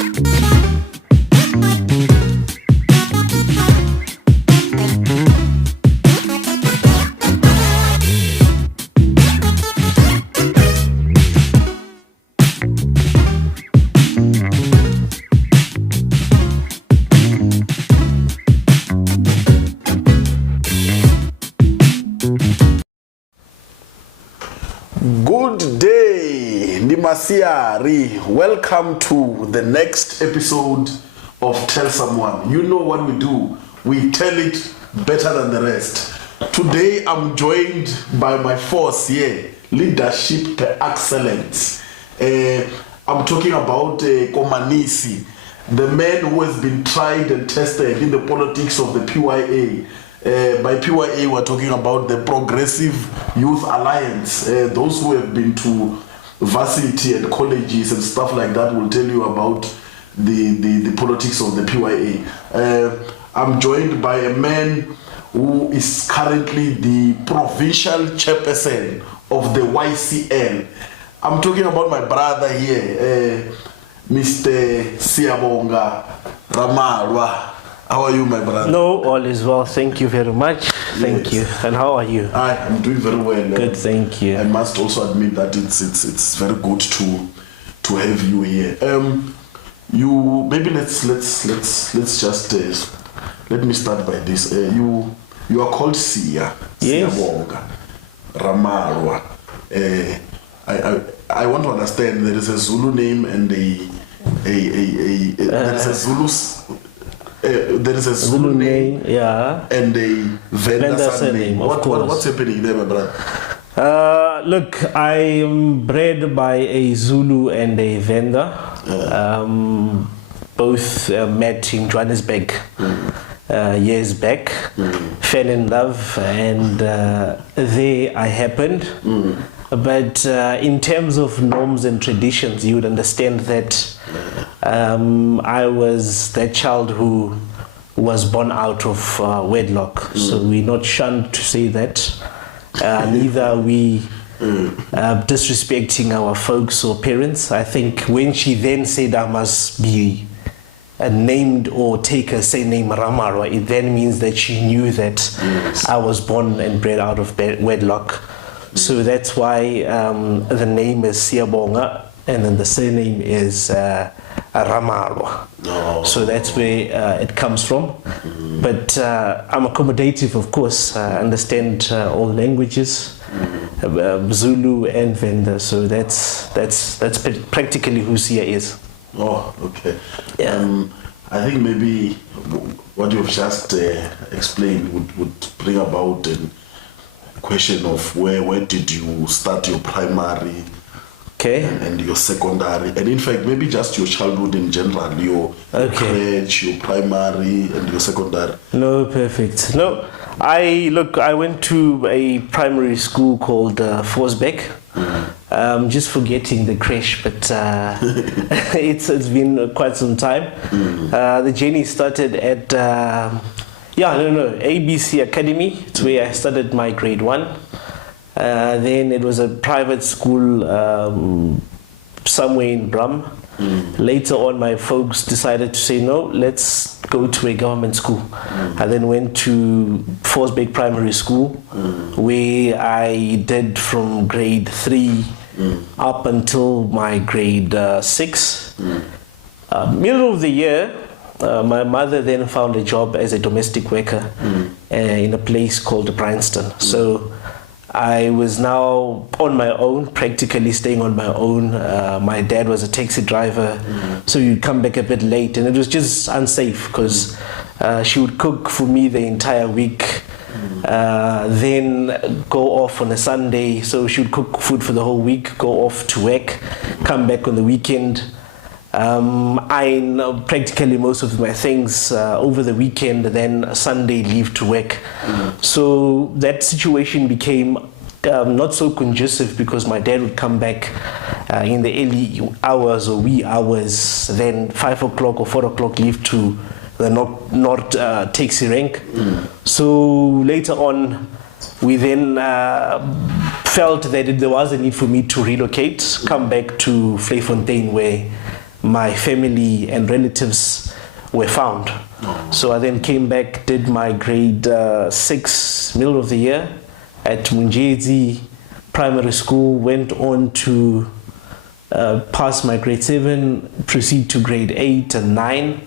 Good day, Ndimasiari. Welcome to the next episode of Tell Someone. You know what we do. We tell it better than the rest. Today I'm joined by my force here, Leadership per Excellence. I'm talking about Komanisi, the man who has been tried and tested in the politics of the PYA. By PYA, we're talking about the Progressive Youth Alliance. Those who have been to varsity and colleges and stuff like that will tell you about the politics of the PYA. I'm joined by a man who is currently the provincial chairperson of the YCL. I'm talking about my brother here, Mr. Siyabonga Ramalwa. How are you, my brother? No, all is well. Thank you very much. Thank you. And how are you? I'm doing very well. Good, thank you. I must also admit that it's very good to have you here. You maybe let's just let me start by this. You are called Siyabonga Ramalwa. I want to understand, there is a Zulu name and there is a Zulu. There is a Zulu name, yeah, and a Venda surname. What's happening there, my brother? Look, I am bred by a Zulu and a Venda. Both met in Johannesburg years back. Fell in love, and there I happened. But in terms of norms and traditions, you would understand that I was that child who was born out of wedlock. So we're not shunned to say that. Neither are we disrespecting our folks or parents. I think when she then said I must be named or take a surname Ramalwa, it then means that she knew that I was born and bred out of wedlock. So that's why the name is Siyabonga, and then the surname is Ramalwa. Oh. So that's where it comes from. But I'm accommodative, of course. I understand all languages, Zulu and Venda. So that's practically who Siya is. Oh, okay. Yeah. I think maybe what you've just explained would bring about a question of where did you start your primary, okay, and your secondary, and in fact maybe just your childhood in general, your crèche, your primary and your secondary. No, perfect. No, I went to a primary school called Forsbeck. Just forgetting the crèche, but it's been quite some time. The journey started at ABC Academy. It's where I started my grade 1. Then it was a private school somewhere in Brum. Later on, my folks decided to say, no, let's go to a government school. I then went to Forsbeck Primary School, where I did from grade 3 up until my grade 6. Middle of the year, my mother then found a job as a domestic worker in a place called Bryanston. So I was now on my own, practically staying on my own. My dad was a taxi driver, so you'd come back a bit late, and it was just unsafe because she would cook for me the entire week, then go off on a Sunday. So she would cook food for the whole week, go off to work, come back on the weekend. I know practically most of my things over the weekend, then Sunday leave to work. So that situation became not so conducive because my dad would come back in the early hours or wee hours, then 5 o'clock or 4 o'clock leave to the not taxi rank. So later on, we then felt that there was a need for me to relocate, come back to Vleefontein, where my family and relatives were found. So I then came back, did my grade 6, middle of the year, at Munjezi Primary School, went on to pass my grade 7, proceed to grade 8 and 9,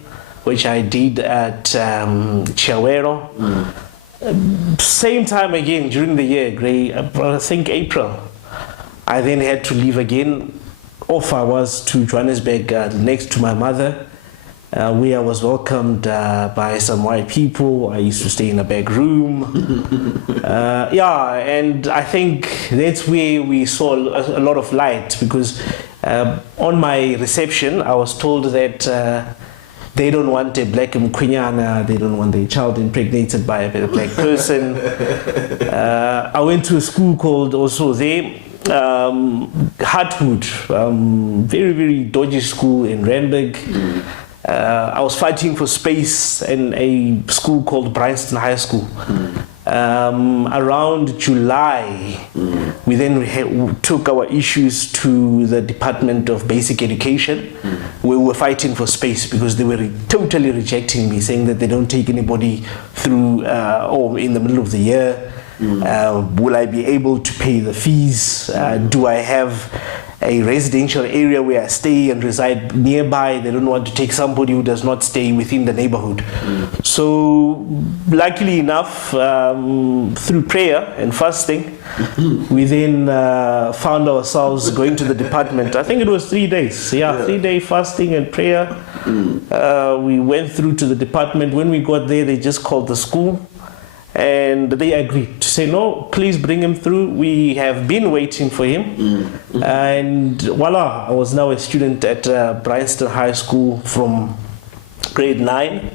which I did at Chiawero. Same time again during the year, I think April. I then had to leave again. Off I was to Johannesburg, next to my mother, where I was welcomed by some white people. I used to stay in a back room. And I think that's where we saw a lot of light, because on my reception I was told that they don't want a black mkwinyana, they don't want their child impregnated by a black person. I went to a school called also there, Hartwood, very, very dodgy school in Randburg. I was fighting for space in a school called Bryanston High School. Around July, we then took our issues to the Department of Basic Education. We were fighting for space because they were totally rejecting me, saying that they don't take anybody through or in the middle of the year. Will I be able to pay the fees? Do I have a residential area where I stay and reside nearby? They don't want to take somebody who does not stay within the neighborhood. So luckily enough, through prayer and fasting, we then found ourselves going to the department. I think it was 3 days. 3-day fasting and prayer. We went through to the department. When we got there, they just called the school. And they agreed to say, no, please bring him through. We have been waiting for him. And voila, I was now a student at Bryanston High School from grade 9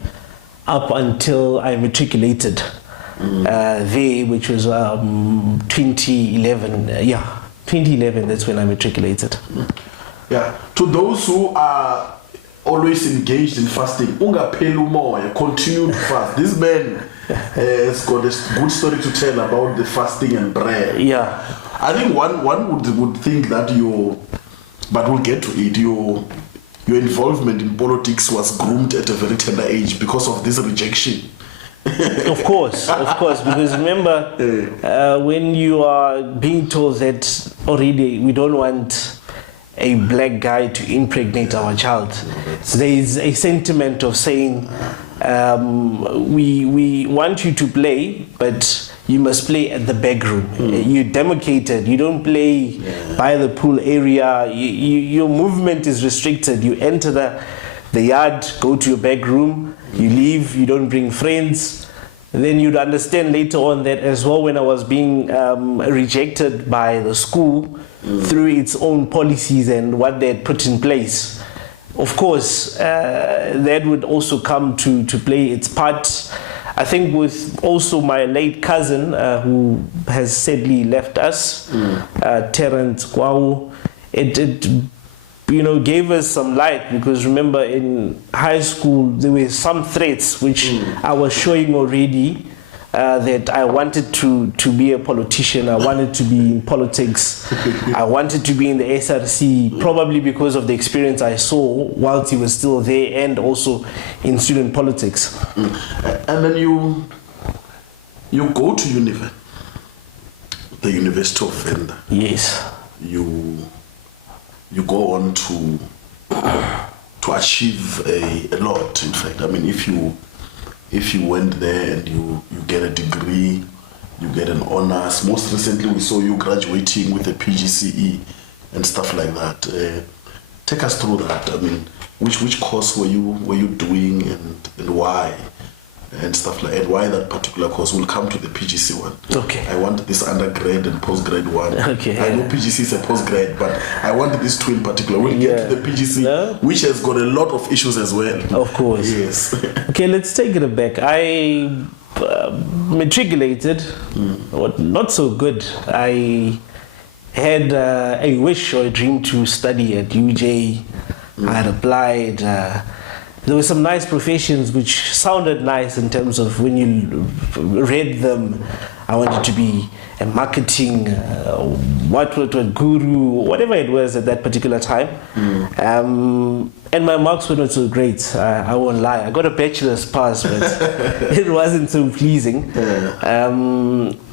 up until I matriculated there, which was 2011. 2011, that's when I matriculated. Yeah, to those who are always engaged in fasting, continue to fast. This man has got a good story to tell about the fasting and prayer. Yeah, I think one would think that but we'll get to it, your involvement in politics was groomed at a very tender age because of this rejection. Of course, because remember, when you are being told that already we don't want a black guy to impregnate our child, so there is a sentiment of saying, we want you to play, but you must play at the back room. You're demarcated. You don't play by the pool area. Your movement is restricted. You enter the yard, go to your back room, you leave, you don't bring friends. Then you'd understand later on that as well, when I was being rejected by the school through its own policies and what they had put in place. Of course, that would also come to play its part. I think with also my late cousin, who has sadly left us, Terence Kwau, it gave us some light, because remember in high school there were some threats which I was showing already, that I wanted to be a politician, I wanted to be in politics, I wanted to be in the SRC, probably because of the experience I saw whilst he was still there, and also in student politics. And then you go to Univen, the University of Venda. Yes. You go on to achieve a lot. In fact, I mean, if you went there and you get a degree, you get an honors. Most recently, we saw you graduating with a PGCE and stuff like that. Take us through that. I mean, which course were you doing and why? And stuff like, and why that particular course. Will come to the PGC one. Okay. I want this undergrad and postgrad one. Okay. I know PGC is a postgrad, but I want these two in particular. We'll get to the PGC, which has got a lot of issues as well. Of course. Yes. Okay, let's take it back. I matriculated, not so good. I had a wish or a dream to study at UJ. I had applied. There were some nice professions which sounded nice in terms of when you read them. I wanted to be a marketing, what guru, whatever it was at that particular time. And my marks were not so great. I won't lie. I got a bachelor's pass, but it wasn't so pleasing.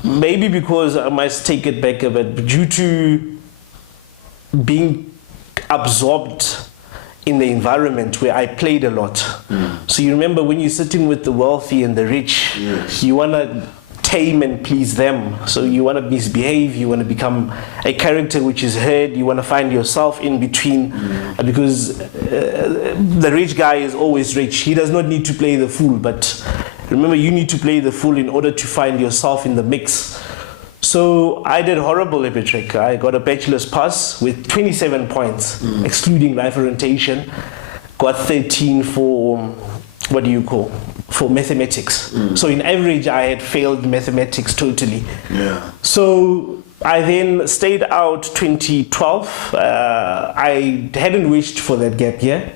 Maybe because I must take it back a bit, due to being absorbed in the environment where I played a lot. So you remember when you're sitting with the wealthy and the rich, you want to tame and please them. So you want to misbehave, you want to become a character which is heard, you want to find yourself in between, because the rich guy is always rich. He does not need to play the fool, but remember, you need to play the fool in order to find yourself in the mix. So I did horrible, Epitrick. I got a bachelor's pass with 27 points, excluding life orientation. Got 13 for, what do you call, for mathematics. So in average, I had failed mathematics totally. So I then stayed out 2012. I hadn't wished for that gap year,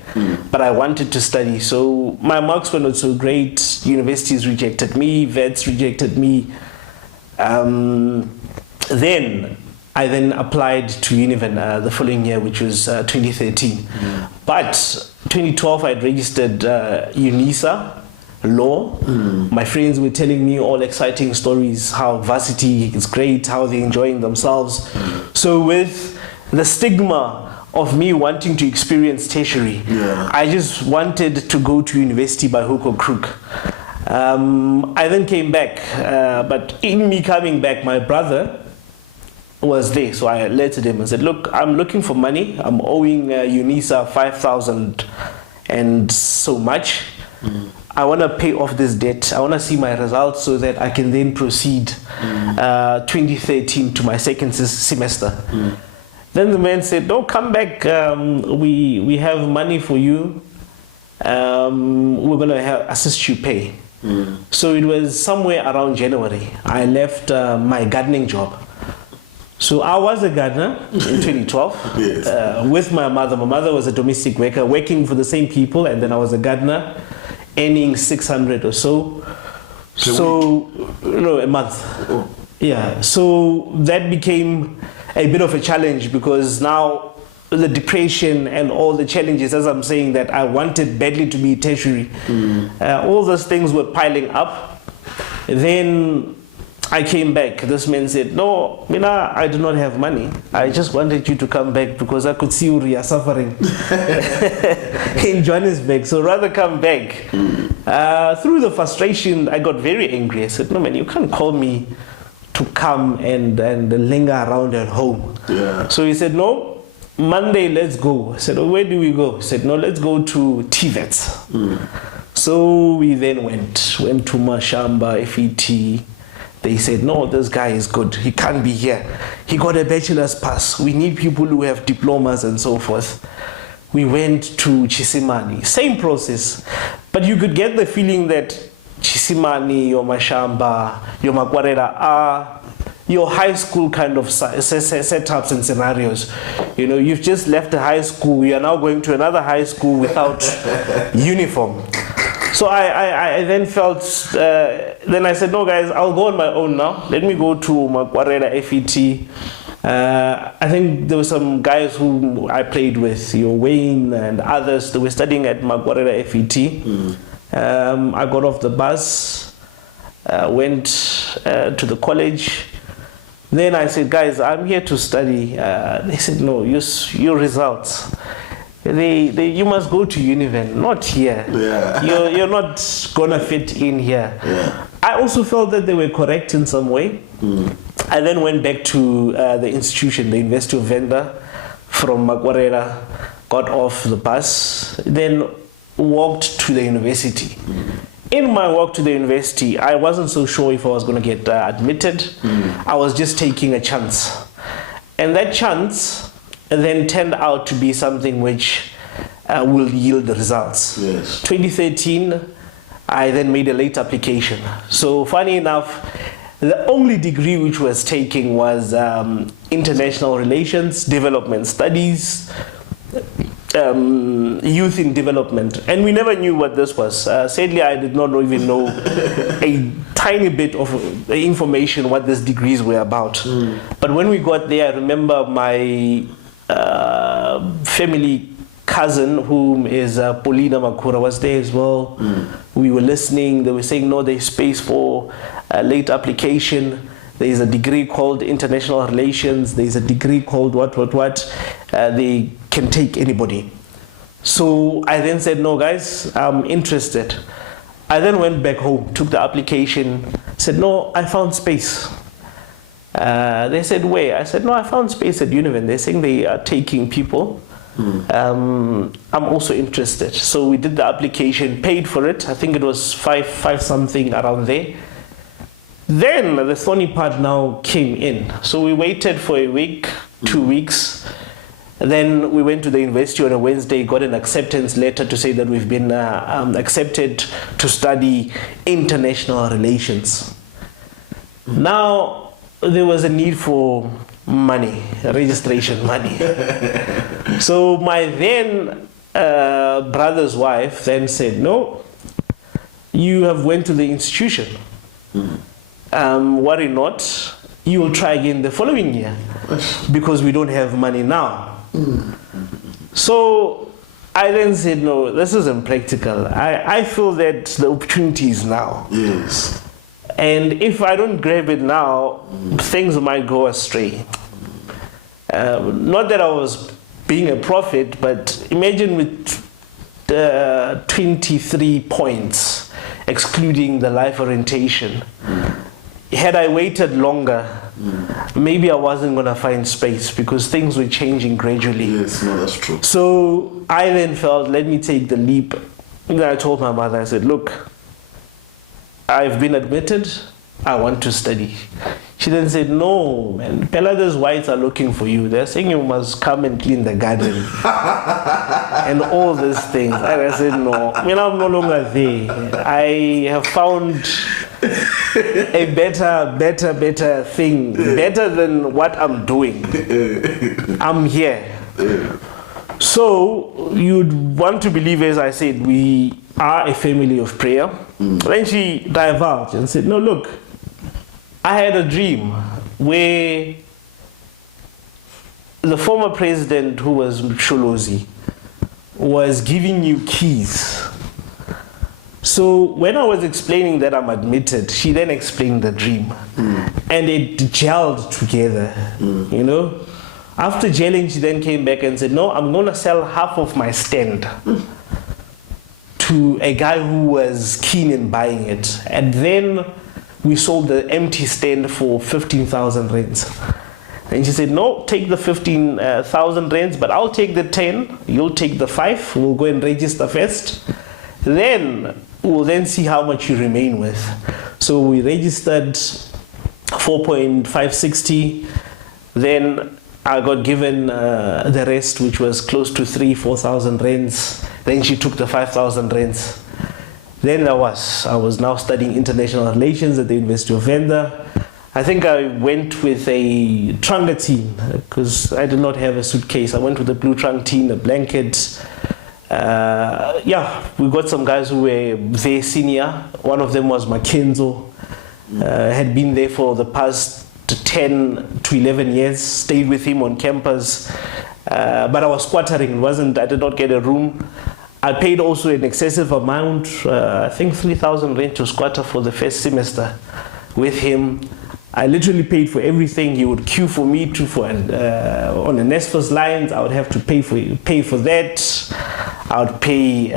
but I wanted to study. So my marks were not so great. Universities rejected me, vets rejected me. Then I applied to Univen the following year, which was 2013. But 2012 I had registered UNISA law. My friends were telling me all exciting stories, how varsity is great, how they're enjoying themselves. So with the stigma of me wanting to experience tertiary, I just wanted to go to university by hook or crook. I then came back, but in me coming back, my brother was there. So I alerted him and said, look, I'm looking for money. I'm owing UNISA 5,000 and so much. I want to pay off this debt. I want to see my results so that I can then proceed 2013 to my second semester. Then the man said, no, come back. We have money for you. We're going to assist you pay. So it was somewhere around January. I left my gardening job. So I was a gardener in 2012 with my mother. My mother was a domestic worker working for the same people, and then I was a gardener earning 600 or so. A month. Yeah. So that became a bit of a challenge, because now the depression and all the challenges, as I'm saying, that I wanted badly to be tertiary, all those things were piling up. Then I came back. This man said, no, Mina, I do not have money. I just wanted you to come back because I could see you are suffering in Johannesburg. So rather come back. Through the frustration, I got very angry. I said, no, man, you can't call me to come and linger around at home. So he said, no, Monday, let's go. I said, oh, where do we go? He said, no, let's go to TVETs. So we then went to Mashamba, FET. They said, no, this guy is good. He can't be here. He got a bachelor's pass. We need people who have diplomas and so forth. We went to Chisimani. Same process. But you could get the feeling that Chisimani, your Mashamba, your Makwarela are your high school kind of setups and scenarios. You know, you've just left the high school, you are now going to another high school without uniform. So I then felt, then I said, no guys, I'll go on my own now. Let me go to Makwarela FET. I think there were some guys who I played with, Wayne and others, they were studying at Makwarela FET. I got off the bus, went to the college. Then I said, guys, I'm here to study. They said, no, your results. You must go to Univen, not here. You're not gonna fit in here. I also felt that they were correct in some way. I then went back to the institution, the University of Venda, from Makwarela, got off the bus, then walked to the university. In my walk to the university, I wasn't so sure if I was going to get admitted. I was just taking a chance. And that chance then turned out to be something which will yield the results. 2013, I then made a late application. So funny enough, the only degree which was taking was international relations, development studies. youth in development, and we never knew what this was. Sadly, I did not even know a tiny bit of information what these degrees were about. But when we got there, I remember my family cousin, whom is Paulina Makura, was there as well. We were listening. They were saying, no, there's space for late application. There's a degree called international relations. There's a degree called what. They can take anybody. So I then said, no, guys, I'm interested. I then went back home, took the application, said, no, I found space. They said, where? I said, no, I found space at Univen. They're saying they are taking people. I'm also interested. So we did the application, paid for it. I think it was five something around there. Then the thorny part now came in. So we waited for a week, 2 weeks. Then we went to the university on a Wednesday, got an acceptance letter to say that we've been accepted to study international relations. Now, there was a need for money, registration money. So my then brother's wife then said, no, you have went to the institution. Worry not, you will try again the following year because we don't have money now. So I then said, no, this isn't practical. I feel that the opportunity is now. Yes. And if I don't grab it now, things might go astray. Not that I was being a prophet, but imagine with 23 points, excluding the life orientation. Had I waited longer, maybe I wasn't going to find space because things were changing gradually. Yes, no, that's true. So I then felt, let me take the leap. And I told my mother, I said, look, I've been admitted, I want to study. She then said, no, man, Pelada's whites are looking for you. They're saying you must come and clean the garden and all these things. And I said, no, I'm no longer there. I have found a better thing, better than what I'm doing. I'm here. So you'd want to believe, as I said, we are a family of prayer. Then she divulged and said, no, look, I had a dream where the former president, who was Msholozi, was giving you keys. So when I was explaining that I'm admitted, she then explained the dream. And it gelled together, you know. After gelling, she then came back and said, no, I'm going to sell half of my stand to a guy who was keen in buying it. And then we sold the empty stand for 15,000 rands. And she said, no, take the 15,000 rands, but I'll take the 10, you'll take the 5, we'll go and register first. Then we'll then see how much you remain with. So we registered 4.560. Then I got given the rest, which was close to 4,000 rands. Then she took the 5,000 rands. Then I was now studying international relations at the University of Venda. I think I went with a trunga team because I did not have a suitcase. I went with a blue trunk team, a blanket. We got some guys who were very senior. One of them was Mackenzo. Had been there for the past 10 to 11 years, stayed with him on campus. But I was squattering. I did not get a room. I paid also an excessive amount, I think 3,000 rand to squatter for the first semester with him. I literally paid for everything. He would queue for me on the NSFAS lines. I would have to pay for that. I would pay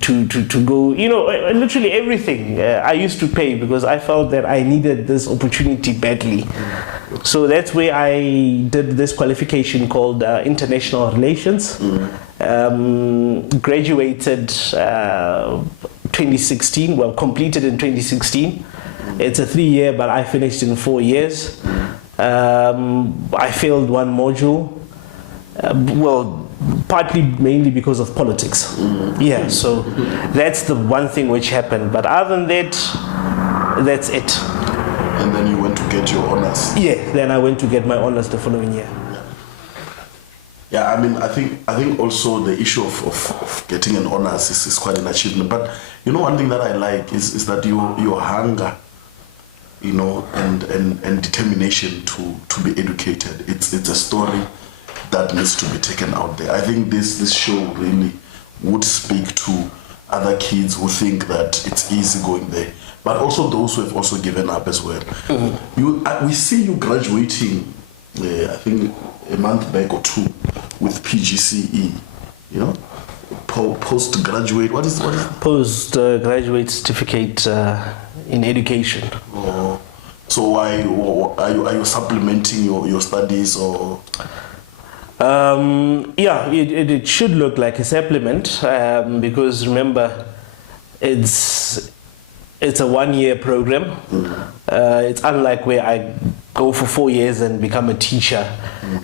to go, literally everything I used to pay because I felt that I needed this opportunity badly. So that's where I did this qualification called International Relations. Graduated 2016, completed in 2016. It's a 3-year, but I finished in 4 years. I failed one module. Partly mainly because of politics. Yeah, so that's the one thing which happened. But other than that, that's it. And then you went to get your honors. Yeah, then I went to get my honors the following year. Yeah, I mean, I think also the issue of getting an honors is quite an achievement. But you know, one thing that I like is that your hunger, you know, and determination to be educated. It's a story that needs to be taken out there. I think this show really would speak to other kids who think that it's easy going there, but also those who have also given up as well. We see you graduating, I think a month back or two, with PGCE, you know, postgraduate. What is Postgraduate certificate in education. Oh, so why are you supplementing your studies or? Yeah, it should look like a supplement because remember, it's a 1-year program. It's unlike where I go for 4 years and become a teacher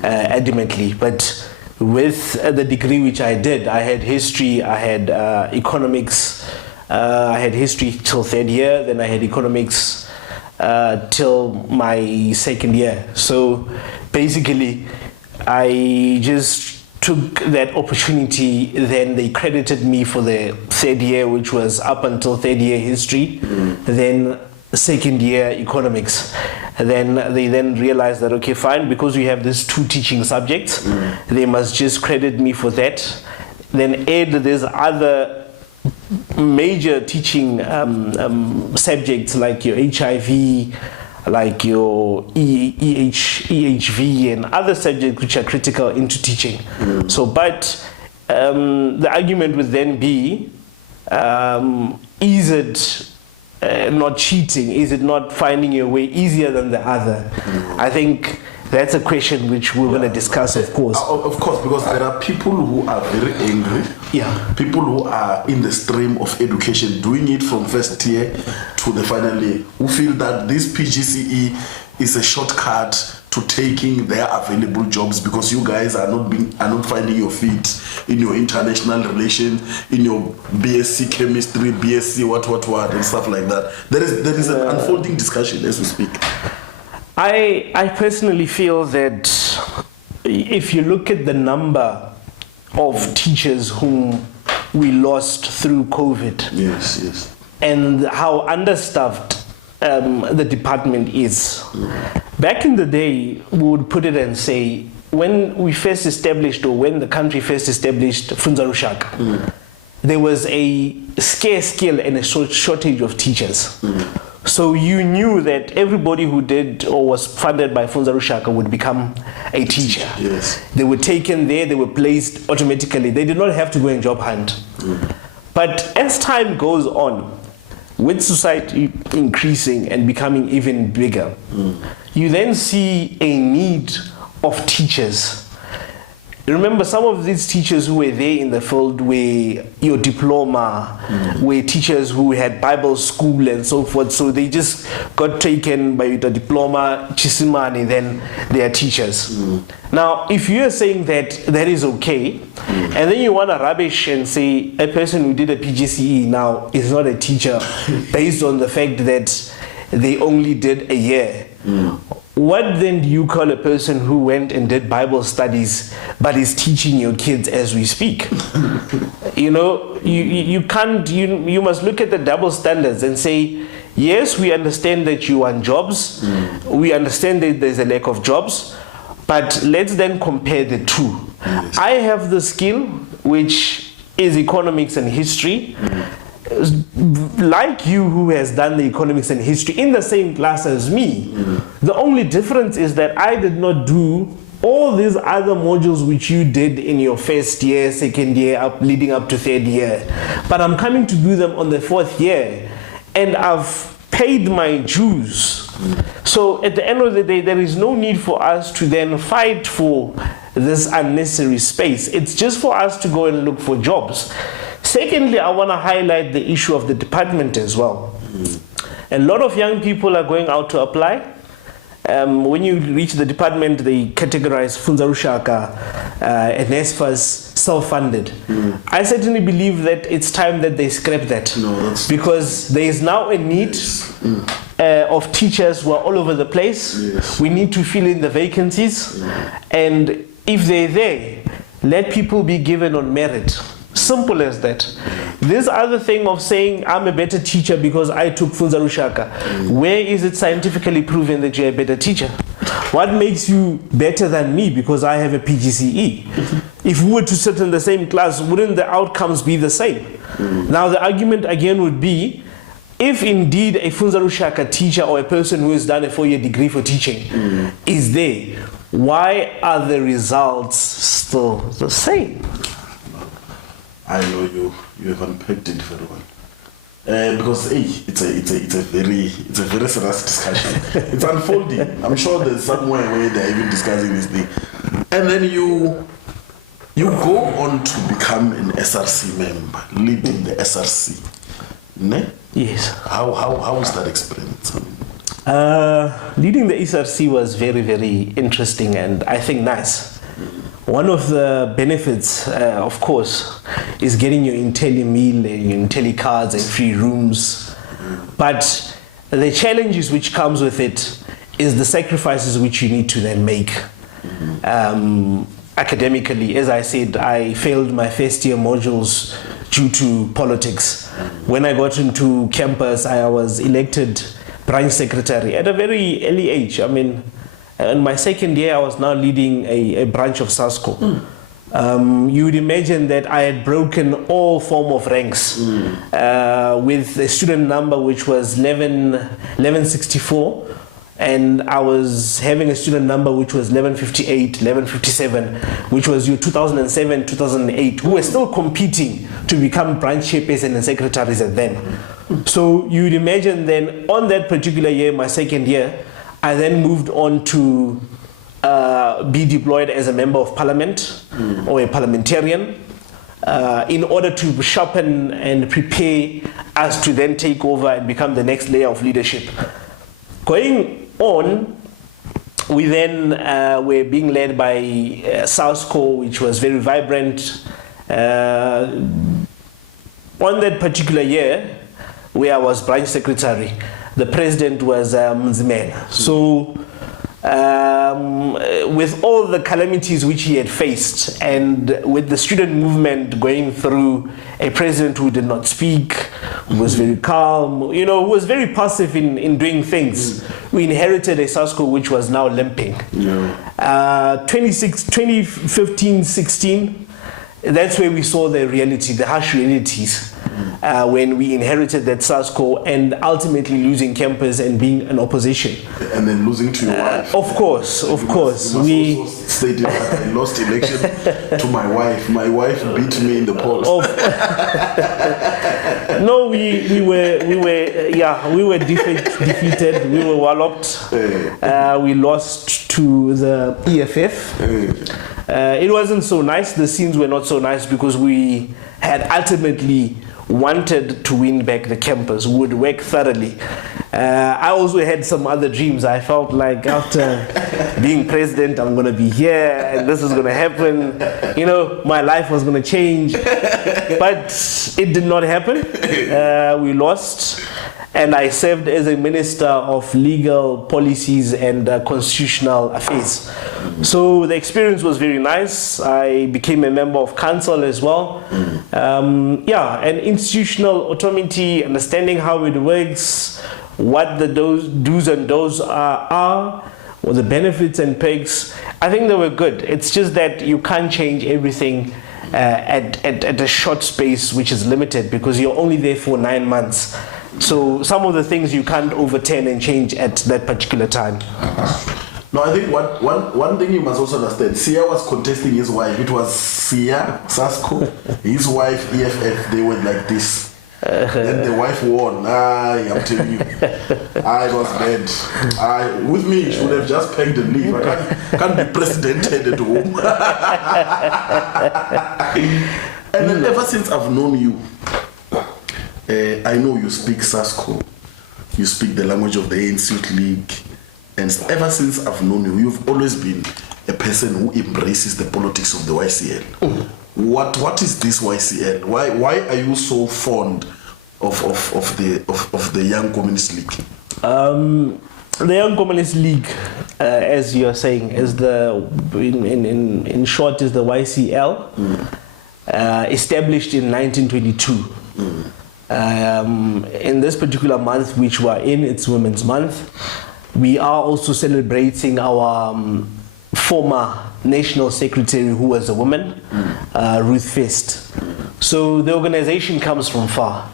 adamantly. But with the degree which I did, I had history, I had economics, I had history till 3rd year, then I had economics till my 2nd year. So basically, I just took that opportunity. Then they credited me for the 3rd year, which was up until 3rd year history, then 2nd year economics. And then they realized that, okay, fine, because we have these 2 teaching subjects, they must just credit me for that. Then add these other major teaching subjects like your HIV, like your EHV and other subjects which are critical into teaching. So, but the argument would then be, is it not cheating? Is it not finding your way easier than the other? I think that's a question which we're going to discuss, of course. Of course, because there are people who are very angry. Yeah. People who are in the stream of education, doing it from 1st year to the final year, who feel that this PGCE is a shortcut to taking their available jobs because you guys are not finding your feet in your international relations, in your BSc chemistry, BSc what and stuff like that. There is an unfolding discussion as we speak. I personally feel that if you look at the number of teachers whom we lost through COVID, yes, and how understaffed the department is. Back in the day, we would put it and say, when we first established, or when the country first established Funza Rushaka, there was a scarce skill and a shortage of teachers. So you knew that everybody who did or was funded by Funza Rushaka would become a teacher. Yes. They were taken there, they were placed automatically. They did not have to go and job hunt. But as time goes on, with society increasing and becoming even bigger, you then see a need of teachers. Remember, some of these teachers who were there in the field were your diploma, were teachers who had Bible school and so forth. So they just got taken by the diploma, chisimani, then they are teachers. Now, if you are saying that that is okay, and then you want to rubbish and say a person who did a PGCE now is not a teacher based on the fact that they only did a year. What then do you call a person who went and did Bible studies but is teaching your kids as we speak? You know, you can't, you must look at the double standards and say, yes, we understand that you want jobs, we understand that there's a lack of jobs, but let's then compare the two. I have the skill, which is economics and history, like you who has done the economics and history in the same class as me. The only difference is that I did not do all these other modules which you did in your 1st year, 2nd year, leading up to 3rd year. But I'm coming to do them on the 4th year, and I've paid my dues. So at the end of the day, there is no need for us to then fight for this unnecessary space. It's just for us to go and look for jobs. Secondly, I want to highlight the issue of the department as well. A lot of young people are going out to apply. When you reach the department, they categorize Funza Rushaka and NSFAS self-funded. I certainly believe that it's time that they scrap that. Because there is now a need of teachers who are all over the place. We need to fill in the vacancies. And if they're there, let people be given on merit. Simple as that. This other thing of saying I'm a better teacher because I took Funza Lushaka, where is it scientifically proven that you're a better teacher? What makes you better than me because I have a PGCE? If we were to sit in the same class, wouldn't the outcomes be the same? Now the argument again would be, if indeed a Funza Lushaka teacher or a person who has done a 4-year degree for teaching is there, why are the results still the same? I know you have unpacked it very well. Because it's a very serious discussion. It's unfolding. I'm sure there's somewhere where they're even discussing this thing. And then you go on to become an SRC member, leading the SRC. Ne? Yes. How was that experience? Leading the SRC was very, very interesting and I think nice. One of the benefits, of course, is getting your Intelli meal and your Intelli cards and free rooms. But the challenges which comes with it is the sacrifices which you need to then make. Academically, as I said, I failed my first year modules due to politics. When I got into campus, I was elected branch secretary at a very early age. I mean, in my second year, I was now leading a branch of SASCO. You would imagine that I had broken all form of ranks with a student number which was 1164, and I was having a student number which was 1158, 1157, which was your 2007, 2008, who were still competing to become branch chairperson and secretaries at then. So you would imagine then on that particular year, my second year, I then moved on to be deployed as a member of parliament or a parliamentarian in order to sharpen and prepare us to then take over and become the next layer of leadership. Going on, we then were being led by SASCO, which was very vibrant. On that particular year, where I was branch secretary, the president was Mzimela. So with all the calamities which he had faced, and with the student movement going through a president who did not speak, who was very calm, you know, who was very passive in doing things, we inherited a SASCO which was now limping. 2015-16, that's where we saw the reality, the harsh realities. When we inherited that SASCO and ultimately losing campus and being an opposition. And then losing to your wife. Of course. You must also stated that I lost election to my wife. My wife beat me in the polls. No, we were defeated. We were walloped. We lost to the EFF. It wasn't so nice. The scenes were not so nice because we had ultimately wanted to win back the campus, would work thoroughly. I also had some other dreams. I felt like after being president, I'm going to be here and this is going to happen. You know, my life was going to change. But it did not happen. We lost. And I served as a Minister of Legal Policies and Constitutional Affairs. So the experience was very nice. I became a member of council as well. And institutional autonomy, understanding how it works, what the do's and don'ts are, or the benefits and perks. I think they were good. It's just that you can't change everything at a short space, which is limited, because you're only there for 9 months. So some of the things you can't overturn and change at that particular time. No, I think one thing you must also understand, Sia was contesting his wife. It was Sia, Sasko, his wife, EFF, they were like this. Then the wife won. I'm telling you. I was bad. With me, she would have just pegged and leave. I can't be presidented at home. And then ever since I've known you, I know you speak Sasko, you speak the language of the ANC Youth League, and ever since I've known you, you've always been a person who embraces the politics of the YCL. What is this YCL? Why are you so fond of the Young Communist League? The Young Communist League, as you are saying, is in short is the YCL, established in 1922. In this particular month, which we're in, it's Women's Month, we are also celebrating our former National Secretary, who was a woman, Ruth First. So the organization comes from far.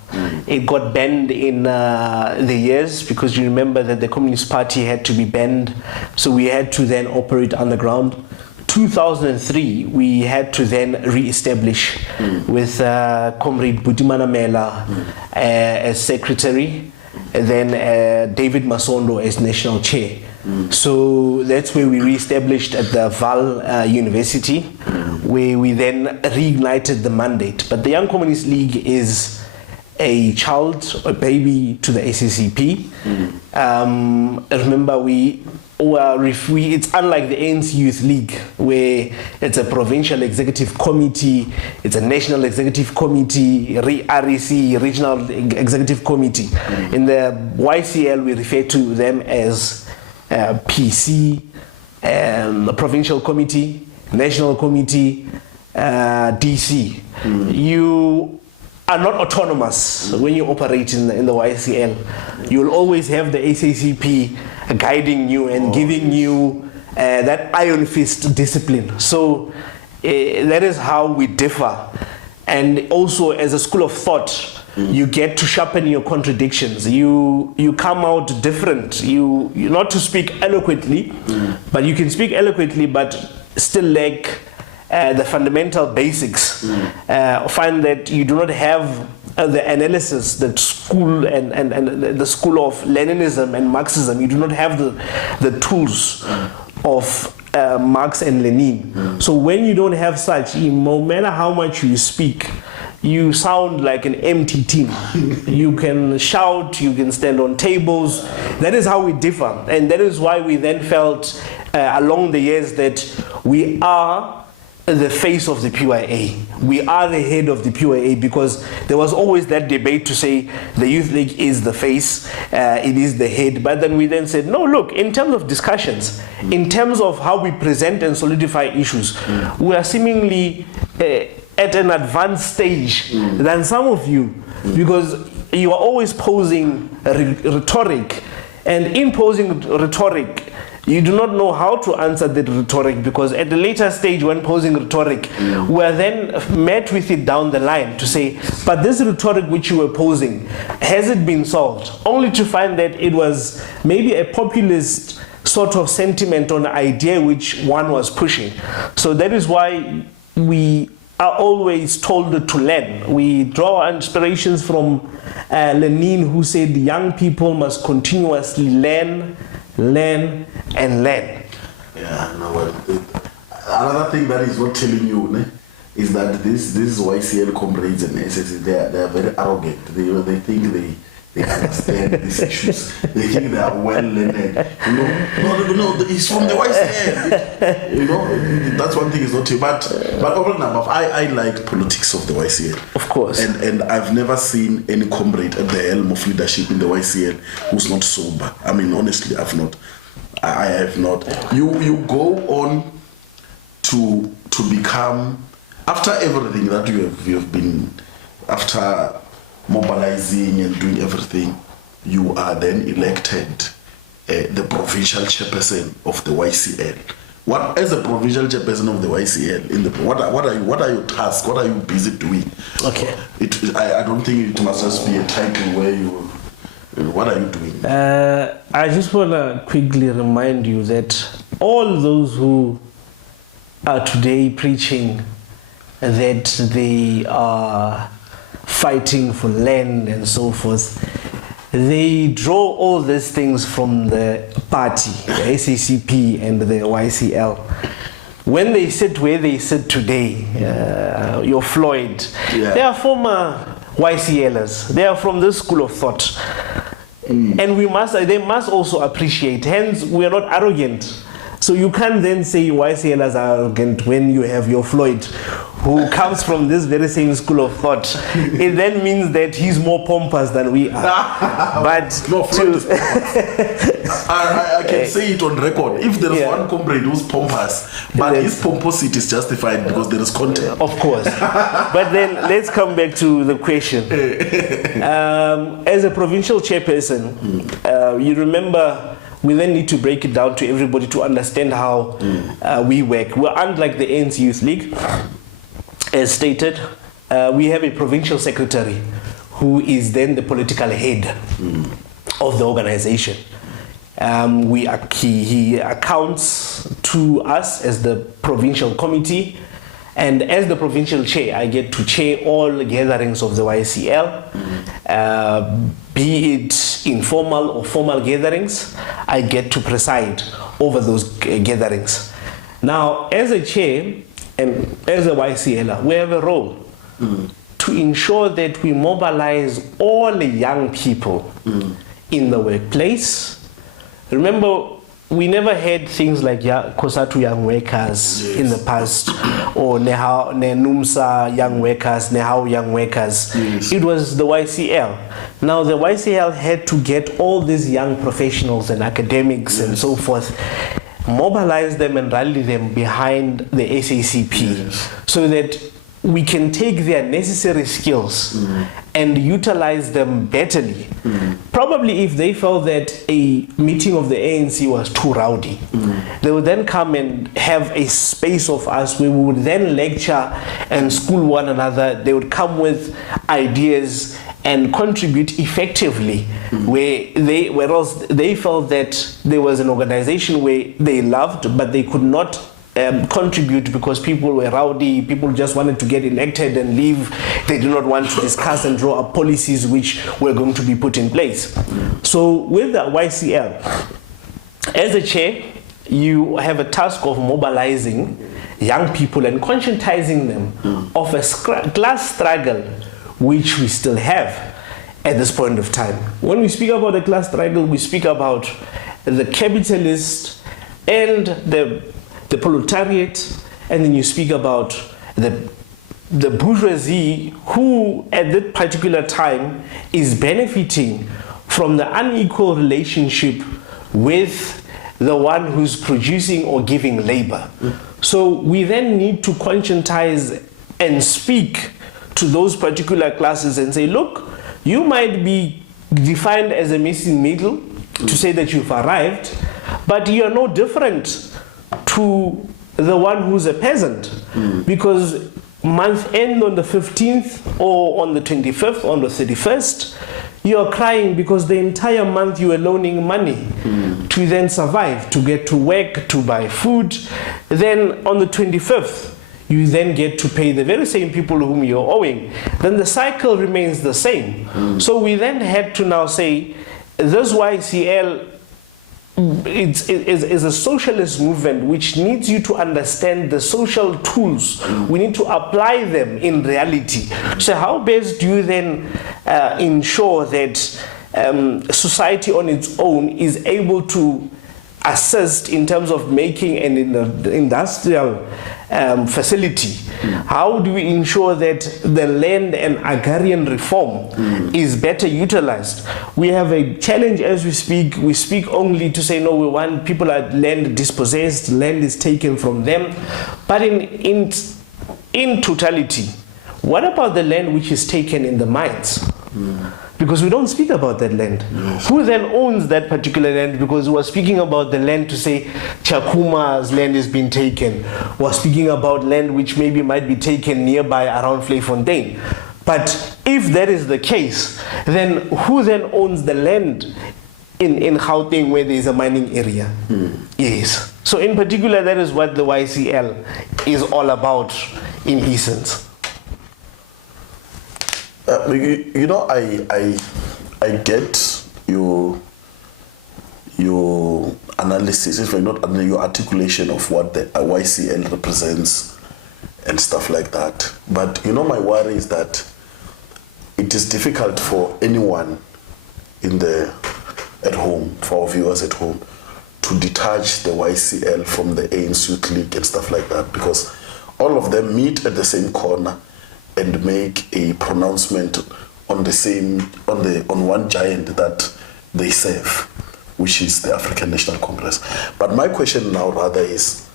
It got banned in the years, because you remember that the Communist Party had to be banned, so we had to then operate underground. 2003, we had to then re-establish with Comrade Butimana Mela as secretary, and then David Masondo as national chair. So that's where we re-established at the Val University, where we then reignited the mandate. But the Young Communist League is a child, a baby to the ACCP. Remember, it's unlike the ANC Youth League, where it's a provincial executive committee, it's a national executive committee, REC, regional executive committee. In the YCL, we refer to them as PC, provincial committee, national committee, DC. You are not autonomous when you operate in the YCL. You'll always have the ACCP guiding you and giving you that iron fist discipline. So that is how we differ. And also, as a school of thought, you get to sharpen your contradictions. You come out different. You not to speak eloquently, but you can speak eloquently, but still lack the fundamental basics. Find that you do not have the analysis, the school and the school of Leninism and Marxism. You do not have the tools of Marx and Lenin. So when you don't have such, no matter how much you speak, you sound like an empty tin. You can shout, you can stand on tables. That is how we differ. And that is why we then felt along the years that we are the face of the PYA. We are the head of the PYA, because there was always that debate to say the Youth League is the face, it is the head. But then we then said, no, look, in terms of discussions, in terms of how we present and solidify issues, we are seemingly at an advanced stage than some of you, because you are always posing rhetoric, and in posing rhetoric, you do not know how to answer that rhetoric, because at the later stage when posing rhetoric, we are then met with it down the line to say, but this rhetoric which you were posing, has it been solved? Only to find that it was maybe a populist sort of sentiment or an idea which one was pushing. So that is why we are always told to learn. We draw our inspirations from Lenin, who said young people must continuously learn, and learn. Yeah, no, well, another thing that is not telling you is that this YCL comrades and SSC, they are very arrogant. They think they understand these issues. They think they are well learned. No, it's from the YCL. That's one thing is not true. But over and above, I like politics of the YCL. Of course. And I've never seen any comrade at the helm of leadership in the YCL who's not sober. I mean, honestly, I've not. I have not. You go on to become, after everything that you have been, after mobilizing and doing everything, you are then elected the provincial chairperson of the YCL. What, as a provincial chairperson of the YCL, what are your tasks? What are you busy doing? Okay. I don't think it must just be a title where you. What are you doing? I just want to quickly remind you that all those who are today preaching that they are fighting for land and so forth, they draw all these things from the party, the ACCP and the YCL. When they sit where they sit today, your Floyd, they are former YCLers. They are from this school of thought. And they must also appreciate. Hence, we are not arrogant. So you can't then say YCLers are arrogant when you have your Floyd, who comes from this very same school of thought. It then means that he's more pompous than we are. But no, I can say it on record. If there is one comrade who's pompous, but his pomposity is justified because there is content. Of course. But then let's come back to the question. As a provincial chairperson, you remember we then need to break it down to everybody to understand how we work. We're unlike the ANC Youth League. As stated, we have a provincial secretary who is then the political head of the organization. He accounts to us as the provincial committee, and as the provincial chair, I get to chair all gatherings of the YCL, be it informal or formal gatherings. I get to preside over those gatherings. Now, as a chair and as a YCLer, we have a role to ensure that we mobilize all the young people in the workplace. Remember, we never had things like Kosatu young workers in the past, or Nenumsa young workers, Nehau young workers. It was the YCL. Now the YCL had to get all these young professionals and academics and so forth, mobilize them and rally them behind the SACP so that we can take their necessary skills and utilize them betterly. Probably if they felt that a meeting of the ANC was too rowdy, they would then come and have a space of us where we would then lecture and school one another. They would come with ideas and contribute effectively, whereas they felt that there was an organization where they loved, but they could not contribute because people were rowdy, people just wanted to get elected and leave. They did not want to discuss and draw up policies which were going to be put in place. So with the YCL, as a chair, you have a task of mobilizing young people and conscientizing them of a class struggle which we still have at this point of time. When we speak about the class struggle, we speak about the capitalist and the proletariat, and then you speak about the bourgeoisie who at that particular time is benefiting from the unequal relationship with the one who's producing or giving labor. So we then need to conscientize and speak to those particular classes and say, look, you might be defined as a missing middle to say that you've arrived, but you are no different to the one who's a peasant, because month end on the 15th or on the 25th, on the 31st, you are crying because the entire month you are loaning money to then survive, to get to work, to buy food. Then on the 25th, you then get to pay the very same people whom you're owing. Then the cycle remains the same. So we then had to now say, this YCL is a socialist movement which needs you to understand the social tools. We need to apply them in reality. So how best do you then ensure that society on its own is able to assist in terms of making an industrial facility? How do we ensure that the land and agrarian reform is better utilized? We have a challenge as we speak. We speak only to say, no, we want people at land dispossessed, land is taken from them. But in totality, what about the land which is taken in the mines? Because we don't speak about that land. Who then owns that particular land? Because we are speaking about the land to say Chakuma's land is being taken. We are speaking about land which maybe might be taken nearby around Vleefontein. But if that is the case, then who then owns the land in Gauteng where there is a mining area? Yes. So in particular, that is what the YCL is all about in essence. You know, I get your analysis, if not your articulation of what the YCL represents and stuff like that. But you know, my worry is that it is difficult for anyone at home, for our viewers at home, to detach the YCL from the ANC Youth League and stuff like that, because all of them meet at the same corner and make a pronouncement on on one giant that they serve, which is the African National Congress. But my question now rather is,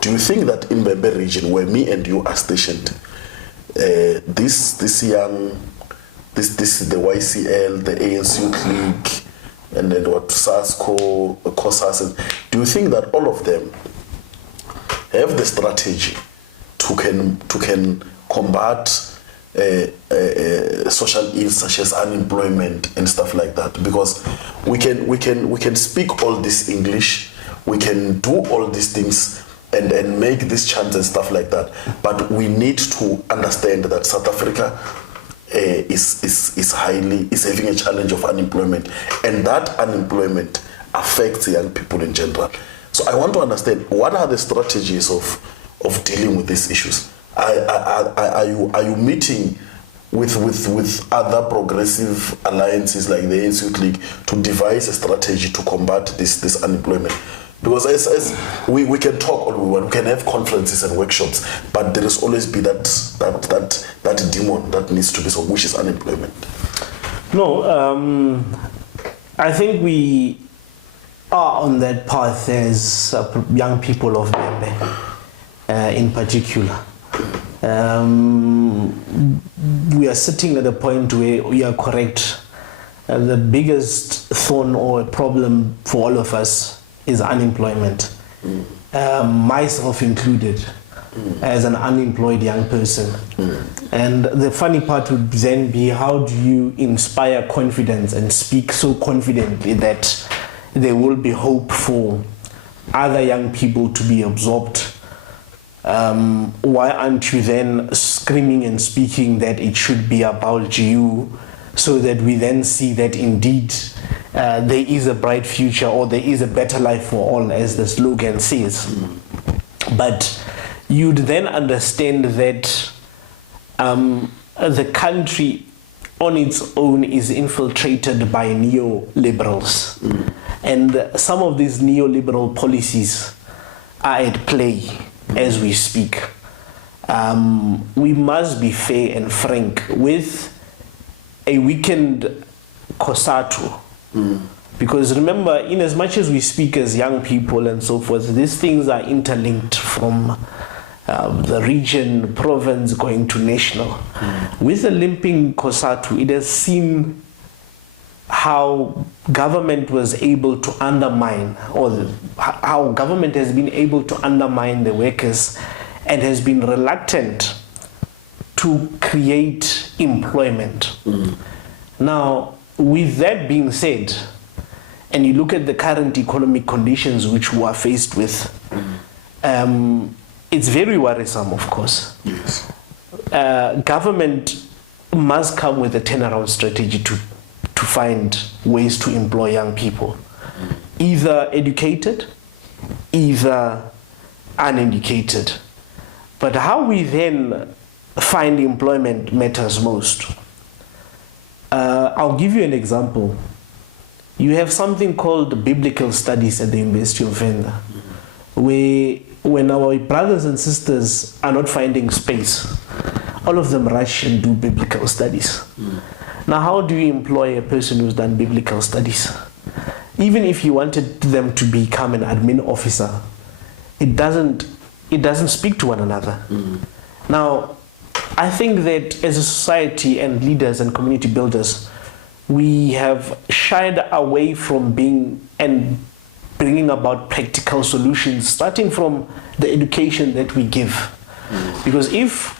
do you think that in Mbembe region, where me and you are stationed, this the YCL, the ANC Youth League, and then what SASCO, COSAS, do you think that all of them have the strategy to can combat social ills such as unemployment and stuff like that? Because we can speak all this English, we can do all these things and make these chants and stuff like that, but we need to understand that South Africa is having a challenge of unemployment, and that unemployment affects young people in general. So I want to understand, what are the strategies of dealing with these issues? Are you meeting with other progressive alliances like the ANC Youth League to devise a strategy to combat this unemployment? Because as we can talk all we want, we can have conferences and workshops, but there is always be that demon that needs to be solved, which is unemployment. No, I think we are on that path as young people of Mbembe, in particular. We are sitting at a point where we are correct. The biggest thorn or problem for all of us is unemployment, myself included, as an unemployed young person. And the funny part would then be, how do you inspire confidence and speak so confidently that there will be hope for other young people to be absorbed? Why aren't you then screaming and speaking that it should be about you, so that we then see that indeed there is a bright future, or there is a better life for all, as the slogan says? But you'd then understand that the country on its own is infiltrated by neoliberals. And some of these neoliberal policies are at play as we speak. We must be fair and frank with a weakened COSATU. Because remember, in as much as we speak as young people and so forth, these things are interlinked from the region, province, going to national. With the limping COSATU, it has seen how government was able to undermine, or how government has been able to undermine the workers and has been reluctant to create employment. Now, with that being said, and you look at the current economic conditions which we are faced with, it's very worrisome, of course. Yes. Government must come with a turnaround strategy to find ways to employ young people, either educated, either uneducated. But how we then find employment matters most. I'll give you an example. You have something called biblical studies at the University of Venda, where when our brothers and sisters are not finding space, all of them rush and do biblical studies. Now, how do you employ a person who's done biblical studies? Even if you wanted them to become an admin officer, it doesn't speak to one another. Now, I think that as a society and leaders and community builders, we have shied away from bringing about practical solutions, starting from the education that we give. Because if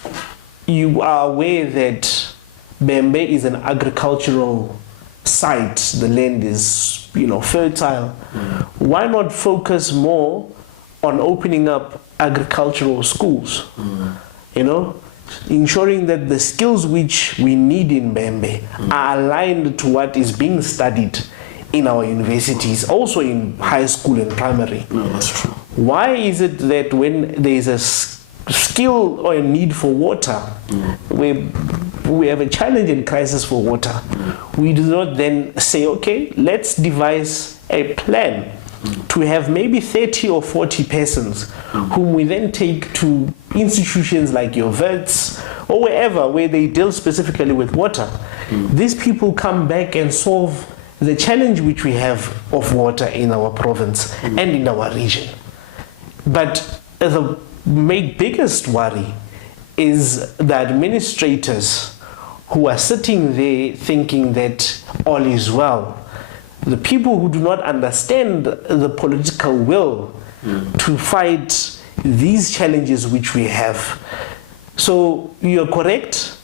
you are aware that Mbembe is an agricultural site, the land is, fertile, why not focus more on opening up agricultural schools? Ensuring that the skills which we need in Mbembe are aligned to what is being studied in our universities, also in high school and primary. No, that's true. Why is it that when there is a skill or a need for water, we have a challenge and crisis for water, we do not then say, okay, let's devise a plan to have maybe 30 or 40 persons whom we then take to institutions like your vets or wherever where they deal specifically with water. These people come back and solve the challenge which we have of water in our province and in our region. But the biggest worry is the administrators who are sitting there thinking that all is well. The people who do not understand the political will to fight these challenges which we have. So you're correct.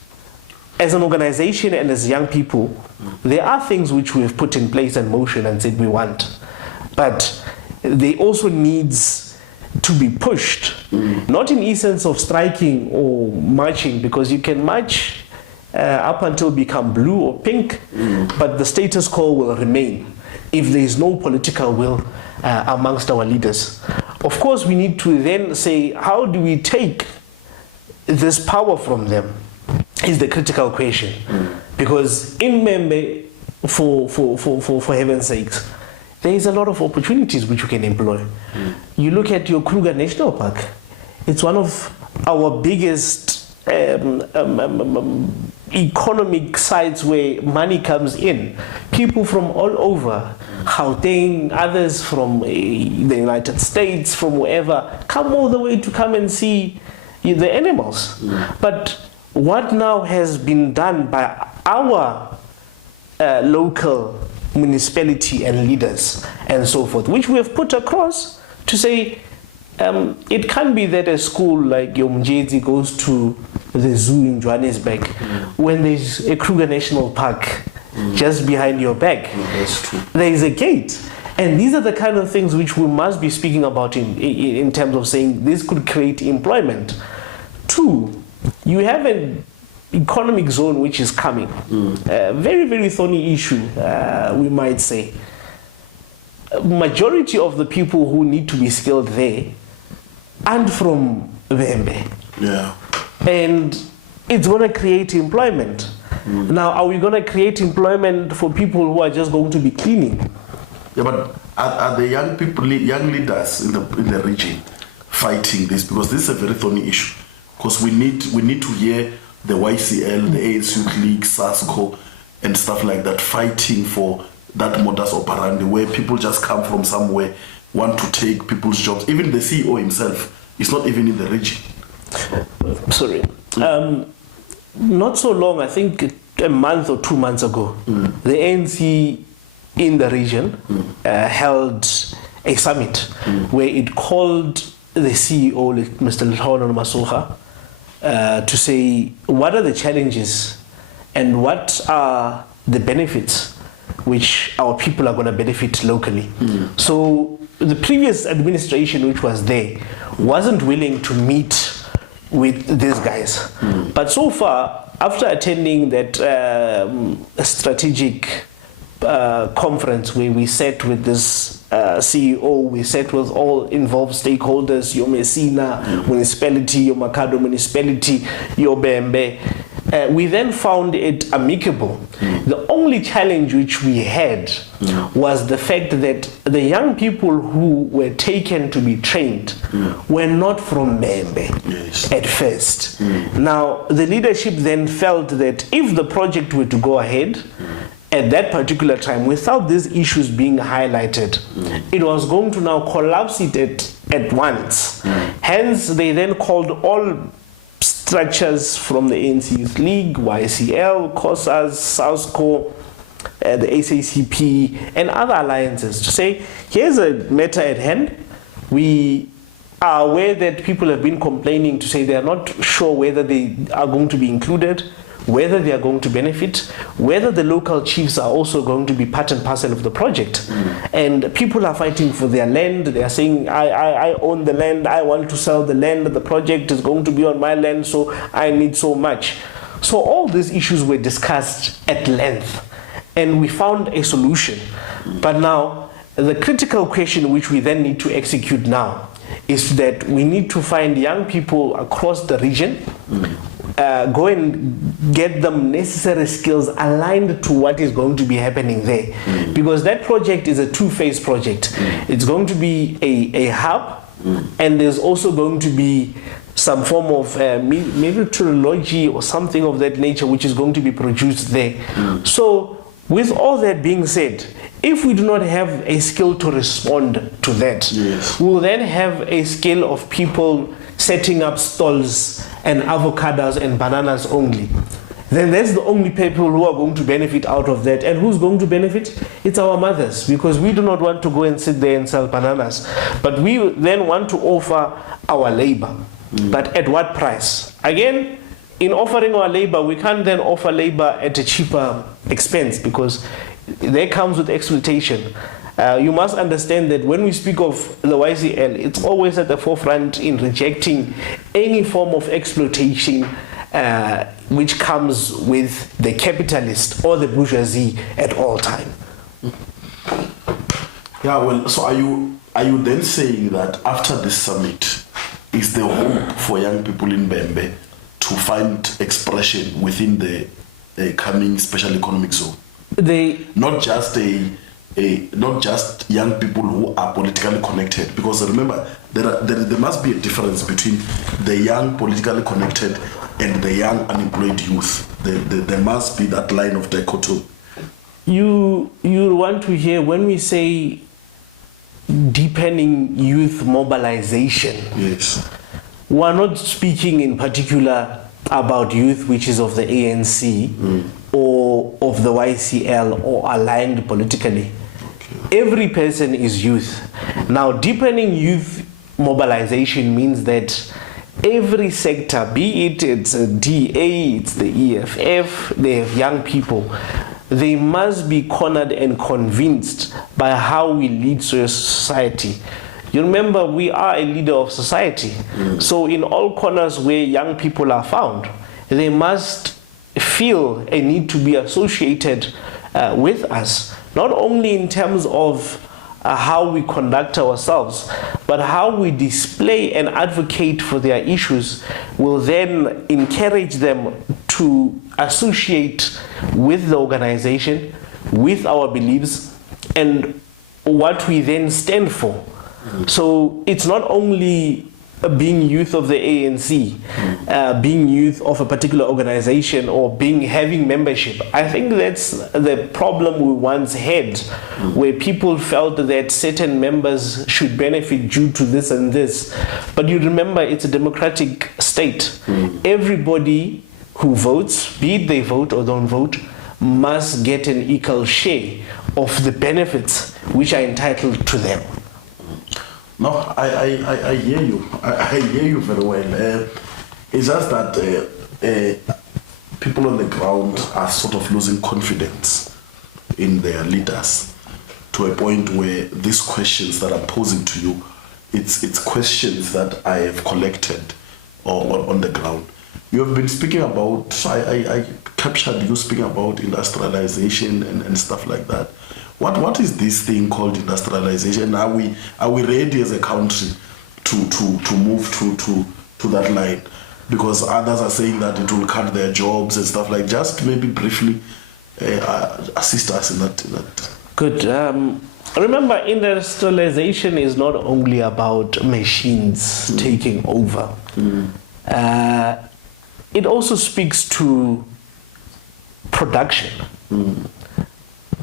As an organization and as young people, there are things which we have put in place and motion and said we want. But they also needs to be pushed, not in essence of striking or marching, because you can march up until become blue or pink, but the status quo will remain if there is no political will amongst our leaders. Of course, we need to then say, how do we take this power from them is the critical question. Because in Membe, for heaven's sakes, there is a lot of opportunities which you can employ. You look at your Kruger National Park, it's one of our biggest economic sites where money comes in. People from all over, Gauteng, others from the United States, from wherever, come all the way to come and see the animals. But what now has been done by our local municipality and leaders and so forth, which we have put across to say, it can't be that a school like Yomjezi goes to the zoo in Johannesburg when there's a Kruger National Park just behind your back. That's true. There is a gate. And these are the kind of things which we must be speaking about in terms of saying this could create employment. Two, you have an economic zone which is coming. A very, very thorny issue, we might say. Majority of the people who need to be skilled there aren't from Vembe. Yeah. And it's going to create employment. Now, are we going to create employment for people who are just going to be cleaning? Yeah, but are the young people, young leaders in the region fighting this? Because this is a very thorny issue. Because we need to hear the YCL, the AS Youth League, SASCO, and stuff like that fighting for that modus operandi where people just come from somewhere, want to take people's jobs. Even the CEO himself is not even in the region. Sorry. Not so long, I think a month or 2 months ago, the ANC in the region held a summit where it called the CEO, Mr. Leholo Masuha, to say what are the challenges and what are the benefits which our people are going to benefit locally. So the previous administration which was there wasn't willing to meet with these guys. But so far, after attending that strategic conference where we sat with this CEO, we sat with all involved stakeholders, your Messina municipality, your Makado municipality, your Bembe, we then found it amicable. The only challenge which we had was the fact that the young people who were taken to be trained were not from Membe at first. Now, the leadership then felt that if the project were to go ahead, at that particular time, without these issues being highlighted, it was going to now collapse it at once. Hence, they then called all structures from the ANC Youth League, YCL, COSAS, SASCO, the SACP, and other alliances to say, here's a matter at hand. We are aware that people have been complaining to say they are not sure whether they are going to be included, whether they are going to benefit, whether the local chiefs are also going to be part and parcel of the project. And people are fighting for their land. They are saying, I own the land, I want to sell the land, the project is going to be on my land, so I need so much. So all these issues were discussed at length, and we found a solution. But now, the critical question which we then need to execute now is that we need to find young people across the region go and get them necessary skills aligned to what is going to be happening there. Because that project is a two-phase project. It's going to be a hub, and there's also going to be some form of meteorology or something of that nature which is going to be produced there. So with all that being said, if we do not have a skill to respond to that, we'll then have a scale of people setting up stalls and avocados and bananas only. Then that's the only people who are going to benefit out of that. And who's going to benefit? It's our mothers, because we do not want to go and sit there and sell bananas. But we then want to offer our labor. But at what price? Again, in offering our labor, we can't then offer labor at a cheaper expense, because there comes with exploitation. You must understand that when we speak of the YCL, it's always at the forefront in rejecting any form of exploitation which comes with the capitalist or the bourgeoisie at all time. Yeah, well, so are you then saying that after this summit, is the hope for young people in Bembe to find expression within the coming special economic zone? Not just not just young people who are politically connected, because remember there must be a difference between the young politically connected and the young unemployed youth. There must be that line of dichotomy. You want to hear when we say deepening youth mobilization? Yes. We're not speaking in particular about youth which is of the ANC or of the YCL or aligned politically. Okay. Every person is youth. Now, deepening youth mobilization means that every sector, be it's a DA, it's the EFF, they have young people, they must be cornered and convinced by how we lead society. You remember, we are a leader of society. So in all corners where young people are found, they must feel a need to be associated with us, not only in terms of how we conduct ourselves, but how we display and advocate for their issues will then encourage them to associate with the organization, with our beliefs, and what we then stand for. So it's not only being youth of the ANC, being youth of a particular organization, or having membership. I think that's the problem we once had, where people felt that certain members should benefit due to this and this. But you remember, it's a democratic state. Everybody who votes, be it they vote or don't vote, must get an equal share of the benefits which are entitled to them. No, I hear you. I hear you very well. It's just that people on the ground are sort of losing confidence in their leaders to a point where these questions that I'm posing to you, it's questions that I have collected on the ground. You have been speaking about, I captured you speaking about industrialization and stuff like that. What is this thing called industrialization? Are we ready as a country to move to that line? Because others are saying that it will cut their jobs and stuff like. Just maybe briefly assist us in that. Good. Remember, industrialization is not only about machines taking over. It also speaks to production.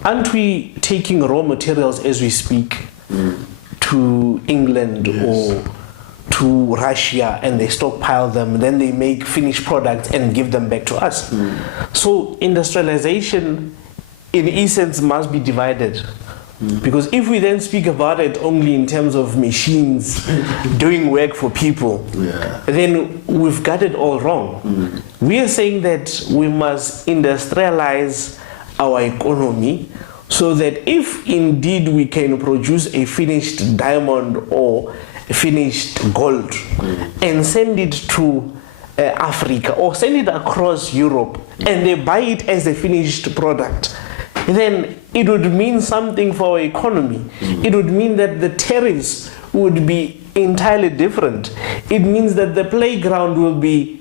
Aren't we taking raw materials as we speak to England or to Russia, and they stockpile them, then they make finished products and give them back to us? So industrialization in essence must be divided, because if we then speak about it only in terms of machines doing work for people, then we've got it all wrong. We are saying that we must industrialize our economy, so that if indeed we can produce a finished diamond or a finished gold and send it to Africa or send it across Europe, and they buy it as a finished product, then it would mean something for our economy. It would mean that the tariffs would be entirely different. It means that the playground will be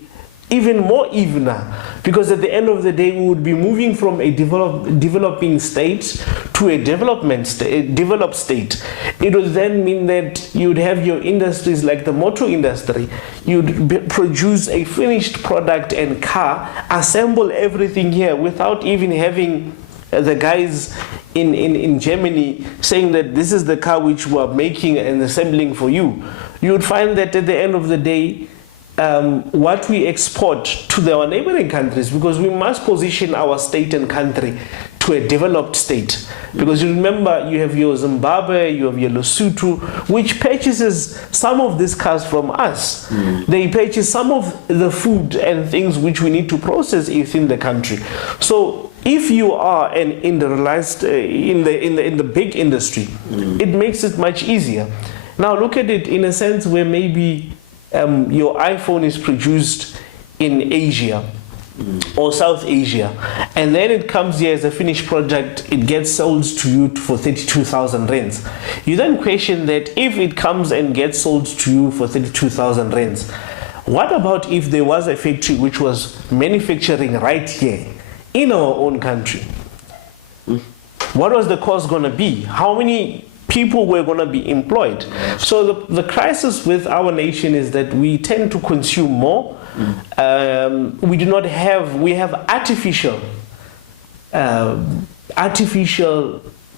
even more evener, because at the end of the day we would be moving from a developing state to a developed state. It would then mean that you'd have your industries like the motor industry. You'd produce a finished product and car, assemble everything here without even having the guys in Germany saying that this is the car which we are making and assembling for you. You would find that at the end of the day, what we export to our neighboring countries, because we must position our state and country to a developed state. Because you remember, you have your Zimbabwe, you have your Lesotho, which purchases some of these cars from us. They purchase some of the food and things which we need to process within the country. So if you are an industrialized in the big industry, it makes it much easier. Now look at it in a sense where maybe your iPhone is produced in Asia or South Asia, and then it comes here as a finished product, it gets sold to you for 32,000 rands. You then question that if it comes and gets sold to you for 32,000 rands, what about if there was a factory which was manufacturing right here in our own country? What was the cost going to be? How many people were going to be employed? So the crisis with our nation is that we tend to consume more. We have artificial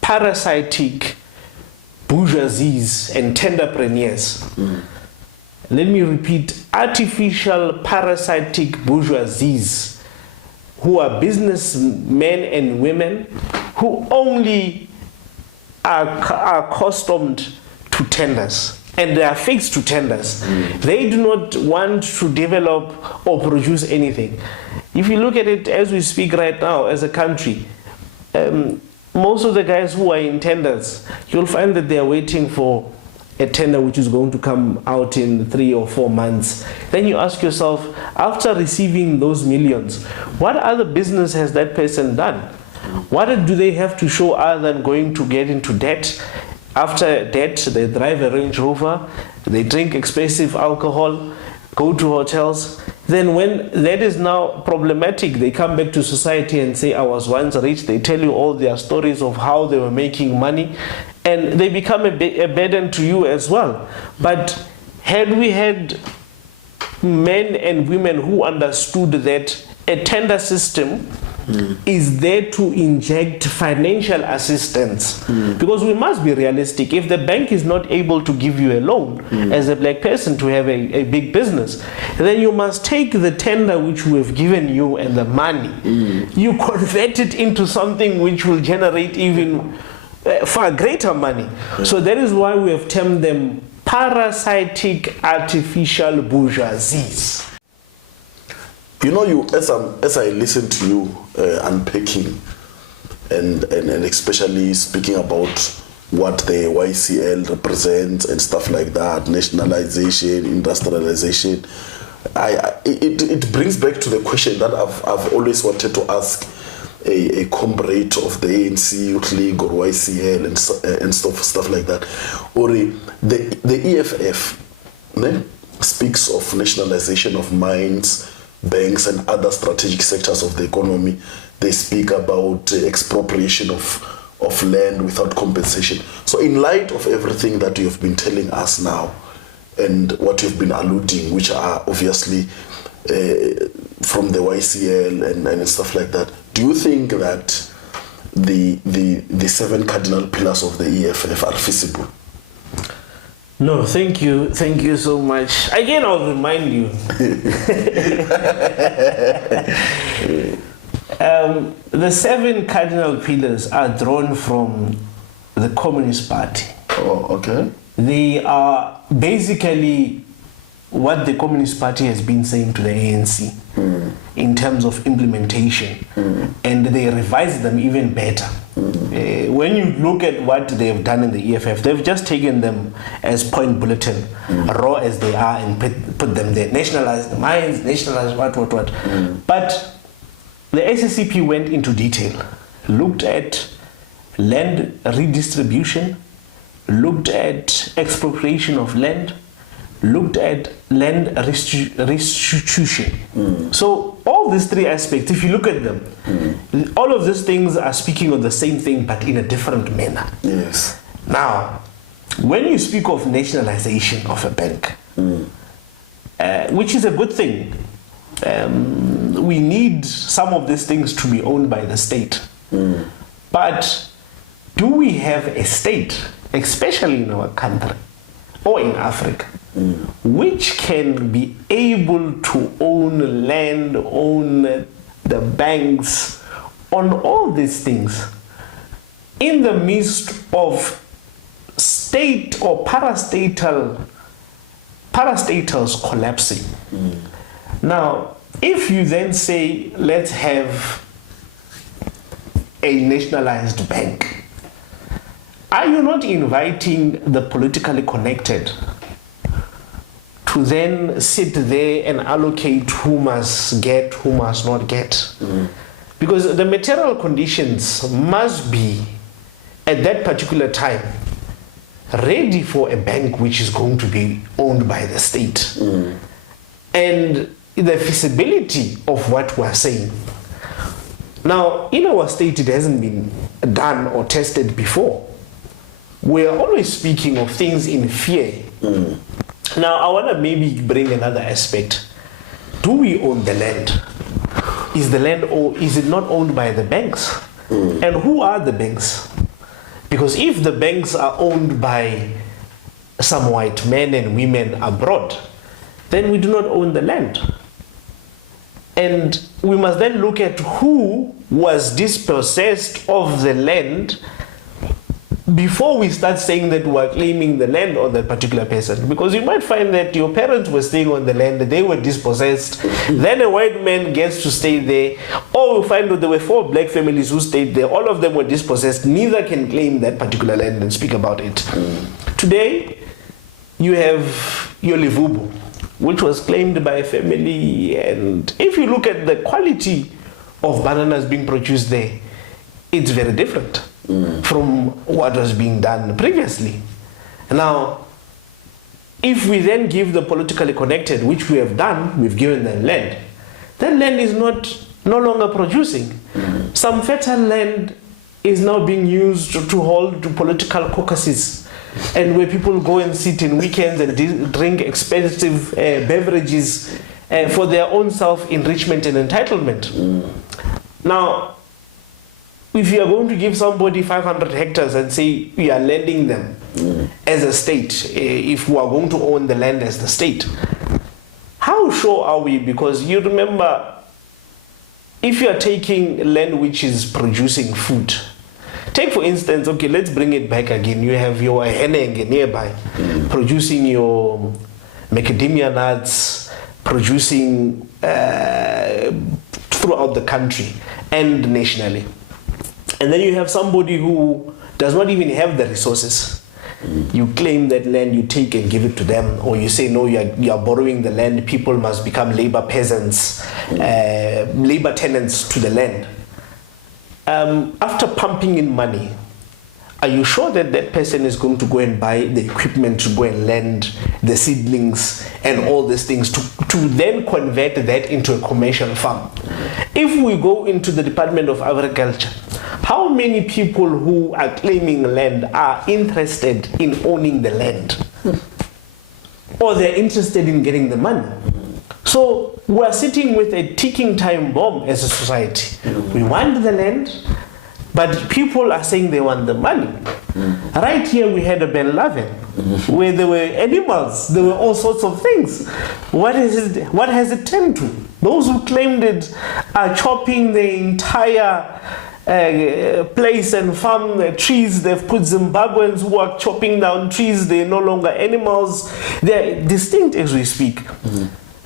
parasitic bourgeoisies and tenderpreneurs. Let me repeat, artificial parasitic bourgeoisies who are businessmen and women who only are accustomed to tenders, and they are fixed to tenders. They do not want to develop or produce anything. If you look at it as we speak right now as a country, most of the guys who are in tenders, you'll find that they are waiting for a tender which is going to come out in 3 or 4 months. Then you ask yourself, after receiving those millions, what other business has that person done? What do they have to show other than going to get into debt? After debt, they drive a Range Rover, they drink expensive alcohol, go to hotels. Then when that is now problematic, they come back to society and say, I was once rich. They tell you all their stories of how they were making money, and they become a burden to you as well. But had we had men and women who understood that a tender system is there to inject financial assistance, because we must be realistic. If the bank is not able to give you a loan as a black person to have a big business, then you must take the tender which we have given you and the money, you convert it into something which will generate even far greater money. So that is why we have termed them parasitic artificial bourgeoisies. You know, as I listen to you unpacking and especially speaking about what the YCL represents and stuff like that, nationalization, industrialization, it brings back to the question that I've always wanted to ask a comrade of the ANC Youth League or YCL and stuff like that. Or the EFF speaks of nationalization of mines, banks and other strategic sectors of the economy. They speak about expropriation of land without compensation. So in light of everything that you have been telling us now and what you've been alluding, which are obviously from the YCL and stuff like that, do you think that the 7 cardinal pillars of the EFF are feasible? No, thank you so much. Again, I'll remind you. The 7 cardinal pillars are drawn from the Communist Party. Oh, okay. They are basically what the Communist Party has been saying to the ANC in terms of implementation, and they revise them even better. When you look at what they've done in the EFF, they've just taken them as point bulletin, raw as they are, and put them there. Nationalize the mines, nationalize what. But the SSCP went into detail, looked at land redistribution, looked at expropriation of land, looked at land restitution. So all these three aspects, if you look at them, all of these things are speaking of the same thing but in a different manner. Yes. Now, when you speak of nationalization of a bank, which is a good thing, we need some of these things to be owned by the state. But do we have a state, especially in our country or in Africa, which can be able to own land, own the banks, on all these things in the midst of state or parastatals collapsing? Now, if you then say, let's have a nationalized bank, are you not inviting the politically connected to then sit there and allocate who must get, who must not get? Because the material conditions must be, at that particular time, ready for a bank which is going to be owned by the state. And the feasibility of what we're saying. Now, in our state, it hasn't been done or tested before. We're always speaking of things in fear. Now, I want to maybe bring another aspect. Do we own the land? Is the land, or is it not owned by the banks? And who are the banks? Because if the banks are owned by some white men and women abroad, then we do not own the land. And we must then look at who was dispossessed of the land before we start saying that we are claiming the land on that particular person. Because you might find that your parents were staying on the land, they were dispossessed, then a white man gets to stay there, or we find that there were 4 black families who stayed there, all of them were dispossessed, neither can claim that particular land and speak about it. Today, you have your Limpopo, which was claimed by a family, and if you look at the quality of bananas being produced there, it's very different from what was being done previously. Now, if we then give the politically connected, which we have done, we've given them land, that land is no longer producing. Some fertile land is now being used to hold political caucuses, and where people go and sit in weekends and drink expensive beverages for their own self-enrichment and entitlement. Now, if you are going to give somebody 500 hectares and say we are lending them as a state, if we are going to own the land as the state, how sure are we? Because you remember, if you are taking land which is producing food, take for instance, okay, let's bring it back again. You have your heneng nearby, producing your macadamia nuts, producing throughout the country and nationally. And then you have somebody who does not even have the resources. You claim that land, you take and give it to them, or you say, no, you are borrowing the land, people must become labor peasants, labor tenants to the land. After pumping in money, are you sure that that person is going to go and buy the equipment to go and lend the seedlings and all these things to then convert that into a commercial farm? If we go into the Department of Agriculture, how many people who are claiming land are interested in owning the land? Or they're interested in getting the money? So we're sitting with a ticking time bomb as a society. We want the land, but people are saying they want the money. Right here we had a Ben Laden, where there were animals, there were all sorts of things. What has it turned to? Those who claimed it are chopping the entire place and farm the trees. They've put Zimbabweans who are chopping down trees. They're no longer animals. They're distinct as we speak.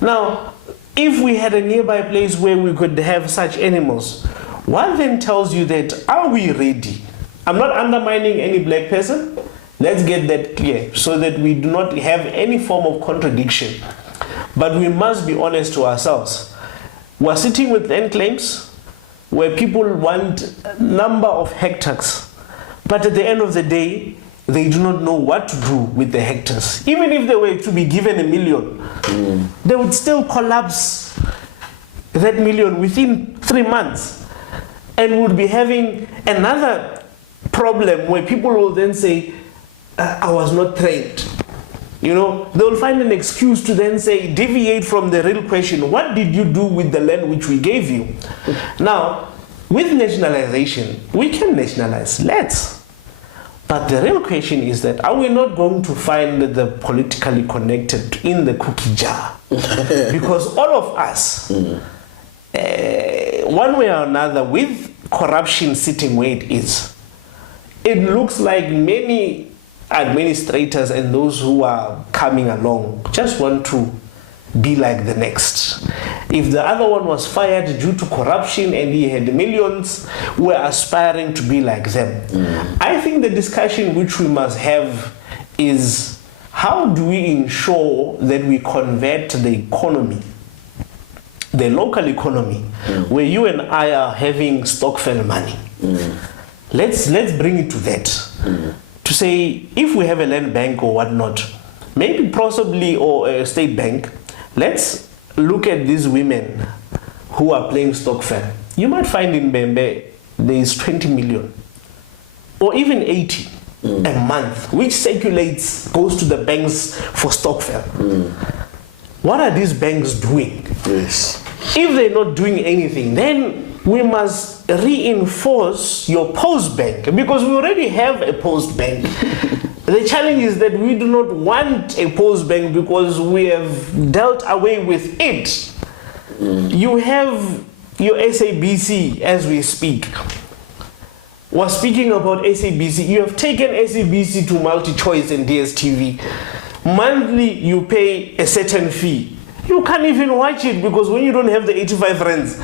Now, if we had a nearby place where we could have such animals, what then tells you that, are we ready? I'm not undermining any black person. Let's get that clear so that we do not have any form of contradiction. But we must be honest to ourselves. We're sitting with land claims where people want a number of hectares. But at the end of the day, they do not know what to do with the hectares. Even if they were to be given 1 million, they would still collapse that 1 million within 3 months, and would be having another problem where people will then say, I was not trained. You know, they will find an excuse to then say, deviate from the real question. What did you do with the land which we gave you? Now, with nationalization, we can nationalize. Let's. But the real question is that, are we not going to find the politically connected in the cookie jar? Because all of us, one way or another, with corruption sitting where it is, it looks like many administrators and those who are coming along just want to be like the next. If the other one was fired due to corruption and he had millions, we're aspiring to be like them. I think the discussion which we must have is, how do we ensure that we convert the economy, the local economy, where you and I are having stokvel money? Let's bring it to that. To say, if we have a land bank or whatnot, maybe possibly, or a state bank, let's look at these women who are playing stokvel. You might find in Bembe there is 20 million or even 80 a month, which circulates, goes to the banks for stokvel. What are these banks doing? Yes. If they're not doing anything, then we must reinforce your post bank, because we already have a post bank. The challenge is that we do not want a post bank because we have dealt away with it. You have your SABC as we speak. We're speaking about SABC. You have taken SABC to MultiChoice and DSTV. Monthly, you pay a certain fee. You can't even watch it because when you don't have the 85 rands,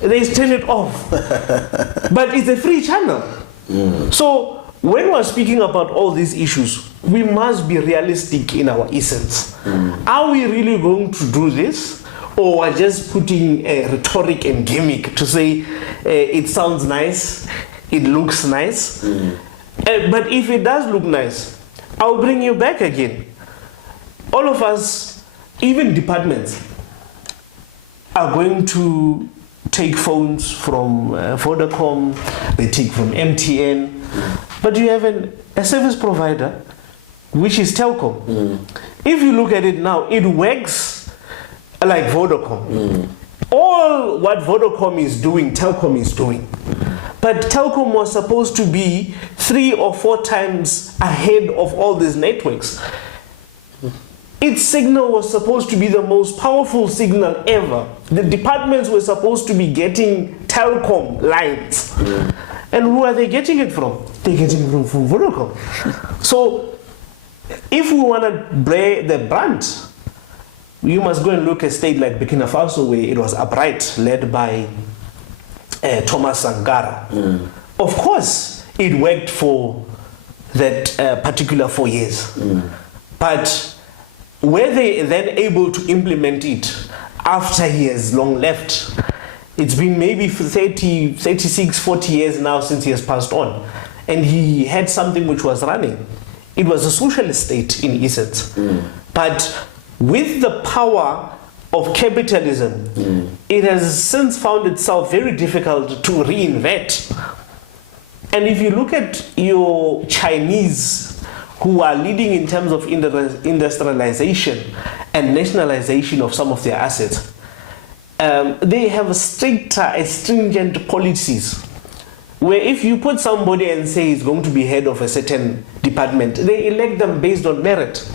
they turn it off. But it's a free channel. So when we're speaking about all these issues, we must be realistic in our essence. Are we really going to do this? Or we're just putting a rhetoric and gimmick to say it sounds nice, it looks nice. But if it does look nice, I'll bring you back again. All of us, even departments, are going to take phones from Vodacom, they take from MTN, but you have a service provider, which is Telkom. If you look at it now, it works like Vodacom. All what Vodacom is doing, Telkom is doing. But Telkom was supposed to be 3 or 4 times ahead of all these networks. Its signal was supposed to be the most powerful signal ever. The departments were supposed to be getting Telkom lines. And who are they getting it from? They're getting it from Vodacom. So if we want to bear the brunt, you must go and look at a state like Burkina Faso, where it was upright, led by Thomas Sankara. Of course, it worked for that particular 4 years. But were they then able to implement it after he has long left? It's been maybe for 30, 36, 40 years now since he has passed on. And he had something which was running. It was a socialist state in essence. But with the power of capitalism, it has since found itself very difficult to reinvent. And if you look at your Chinese, who are leading in terms of industrialization and nationalization of some of their assets, they have stricter, stringent policies, where if you put somebody and say he's going to be head of a certain department, they elect them based on merit.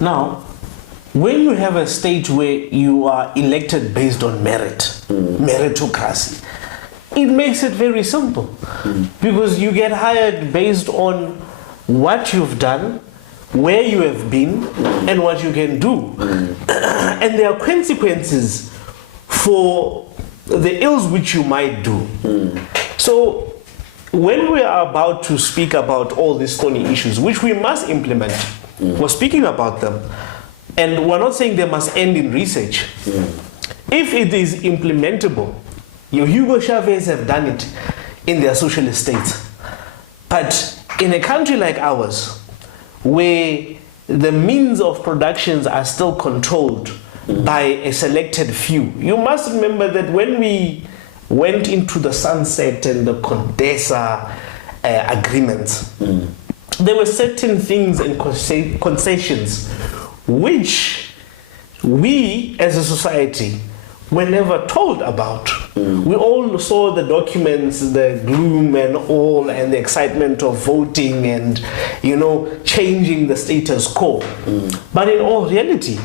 Now, when you have a state where you are elected based on merit, meritocracy, it makes it very simple. Because you get hired based on what you've done, where you have been, and what you can do. And there are consequences for the ills which you might do. So when we are about to speak about all these thorny issues, which we must implement, we're speaking about them, and we're not saying they must end in research. If it is implementable, your Hugo Chavez have done it in their socialist states. But in a country like ours, where the means of productions are still controlled by a selected few, you must remember that when we went into the sunset and the Condesa agreements, there were certain things and concessions which we as a society were never told about. We all saw the documents, the gloom and all, and the excitement of voting and, changing the status quo. But in all reality,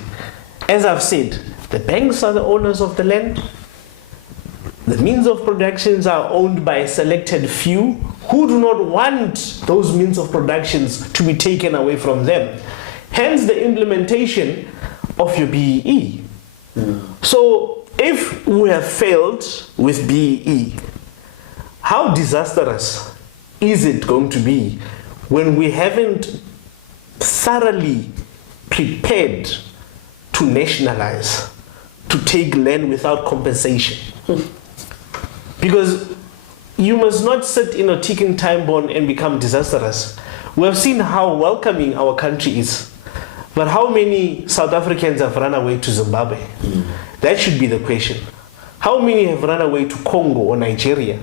as I've said, the banks are the owners of the land. The means of productions are owned by a selected few who do not want those means of productions to be taken away from them. Hence the implementation of your BEE. So if we have failed with BEE, how disastrous is it going to be when we haven't thoroughly prepared to nationalize, to take land without compensation? Because you must not sit in a ticking time bomb and become disastrous. We have seen how welcoming our country is. But how many South Africans have run away to Zimbabwe? That should be the question. How many have run away to Congo or Nigeria?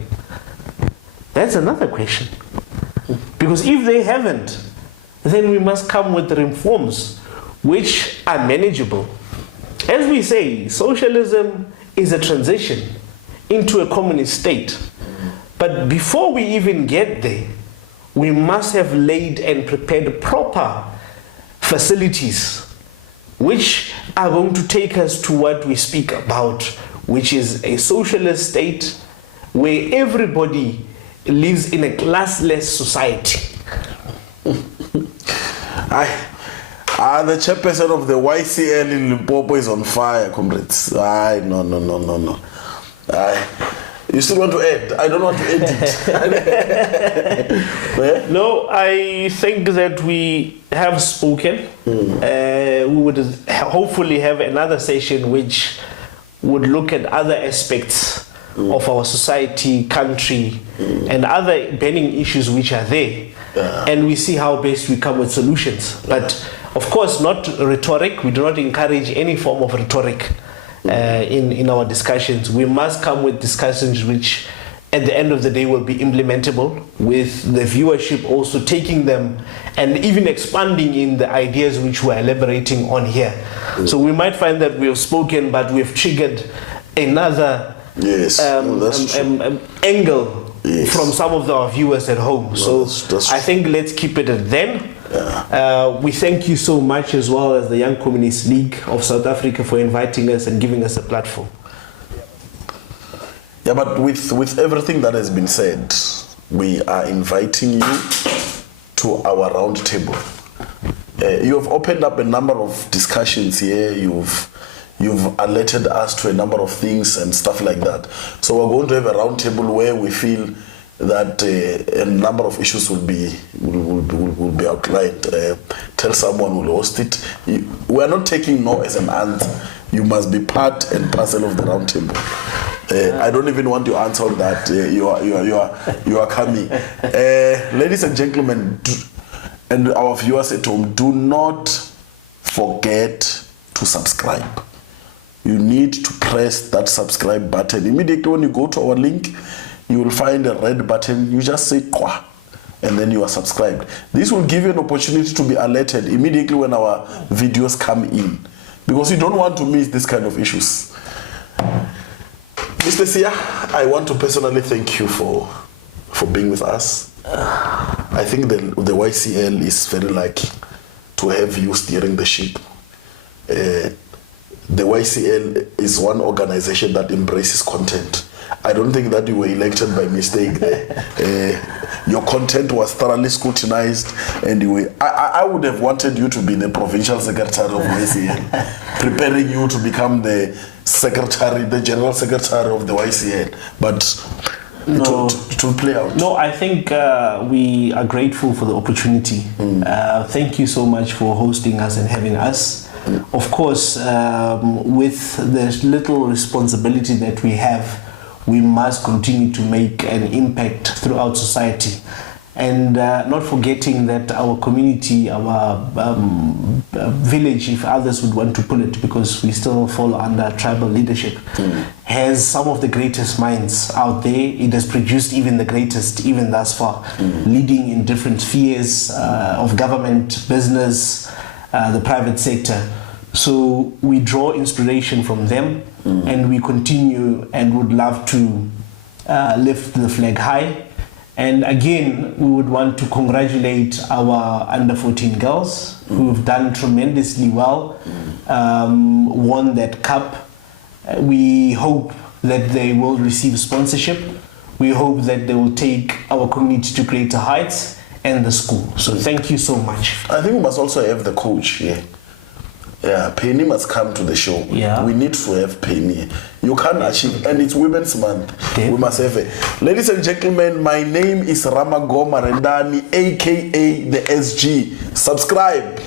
That's another question. Because if they haven't, then we must come with reforms which are manageable. As we say, socialism is a transition into a communist state. But before we even get there, we must have laid and prepared proper facilities which are going to take us to what we speak about, which is a socialist state where everybody lives in a classless society. The chairperson of the YCL in Limpopo is on fire, comrades. No. You still want to add? I don't want to edit. No, I think that we have spoken. We would hopefully have another session which would look at other aspects of our society, country, and other burning issues which are there. And we see how best we come with solutions. But of course, not rhetoric. We do not encourage any form of rhetoric in our discussions. We must come with discussions which at the end of the day will be implementable, with the viewership also taking them and even expanding in the ideas which we're elaborating on here. So we might find that we have spoken, but we've triggered another angle from some of our viewers at home. So I think let's keep it at then. We thank you so much, as well as the Young Communist League of South Africa, for inviting us and giving us a platform. Yeah, but with everything that has been said, we are inviting you to our round table. You have opened up a number of discussions here. You've alerted us to a number of things and stuff like that. So we're going to have a round table where we feel that a number of issues will be outlined. Tellsomeone will host it. We are not taking no as an answer. You must be part and parcel of the round table. I don't even want to answer on that. You are coming. Ladies and gentlemen, and our viewers at home, do not forget to subscribe. You need to press that subscribe button. Immediately when you go to our link, you will find a red button. You just say "Kwa," and then you are subscribed. This will give you an opportunity to be alerted immediately when our videos come in, because you don't want to miss this kind of issues. Mr. Sia, I want to personally thank you for being with us. I think the YCL is very lucky to have you steering the ship. The YCL is one organization that embraces content. I don't think that you were elected by mistake there. Your content was thoroughly scrutinized, and I would have wanted you to be the provincial secretary of YCL, preparing you to become the general secretary of the YCL. But no, it will play out. No, I think we are grateful for the opportunity. Thank you so much for hosting us and having us. Of course, with the little responsibility that we have, we must continue to make an impact throughout society. And not forgetting that our community, our village, if others would want to pull it, because we still fall under tribal leadership, has some of the greatest minds out there. It has produced even the greatest, even thus far, leading in different spheres of government, business, the private sector. So we draw inspiration from them, and we continue and would love to lift the flag high. And again, we would want to congratulate our under 14 girls who've done tremendously well, won that cup. We hope that they will receive sponsorship. We hope that they will take our community to greater heights and the school. So thank you so much. I think we must also have the coach here. Yeah, Penny must come to the show. Yeah. We need to have Penny. You can't achieve, and it's Women's Month. Okay. We must have it. Ladies and gentlemen, my name is Ramagoma Rendani, aka the SG. Subscribe.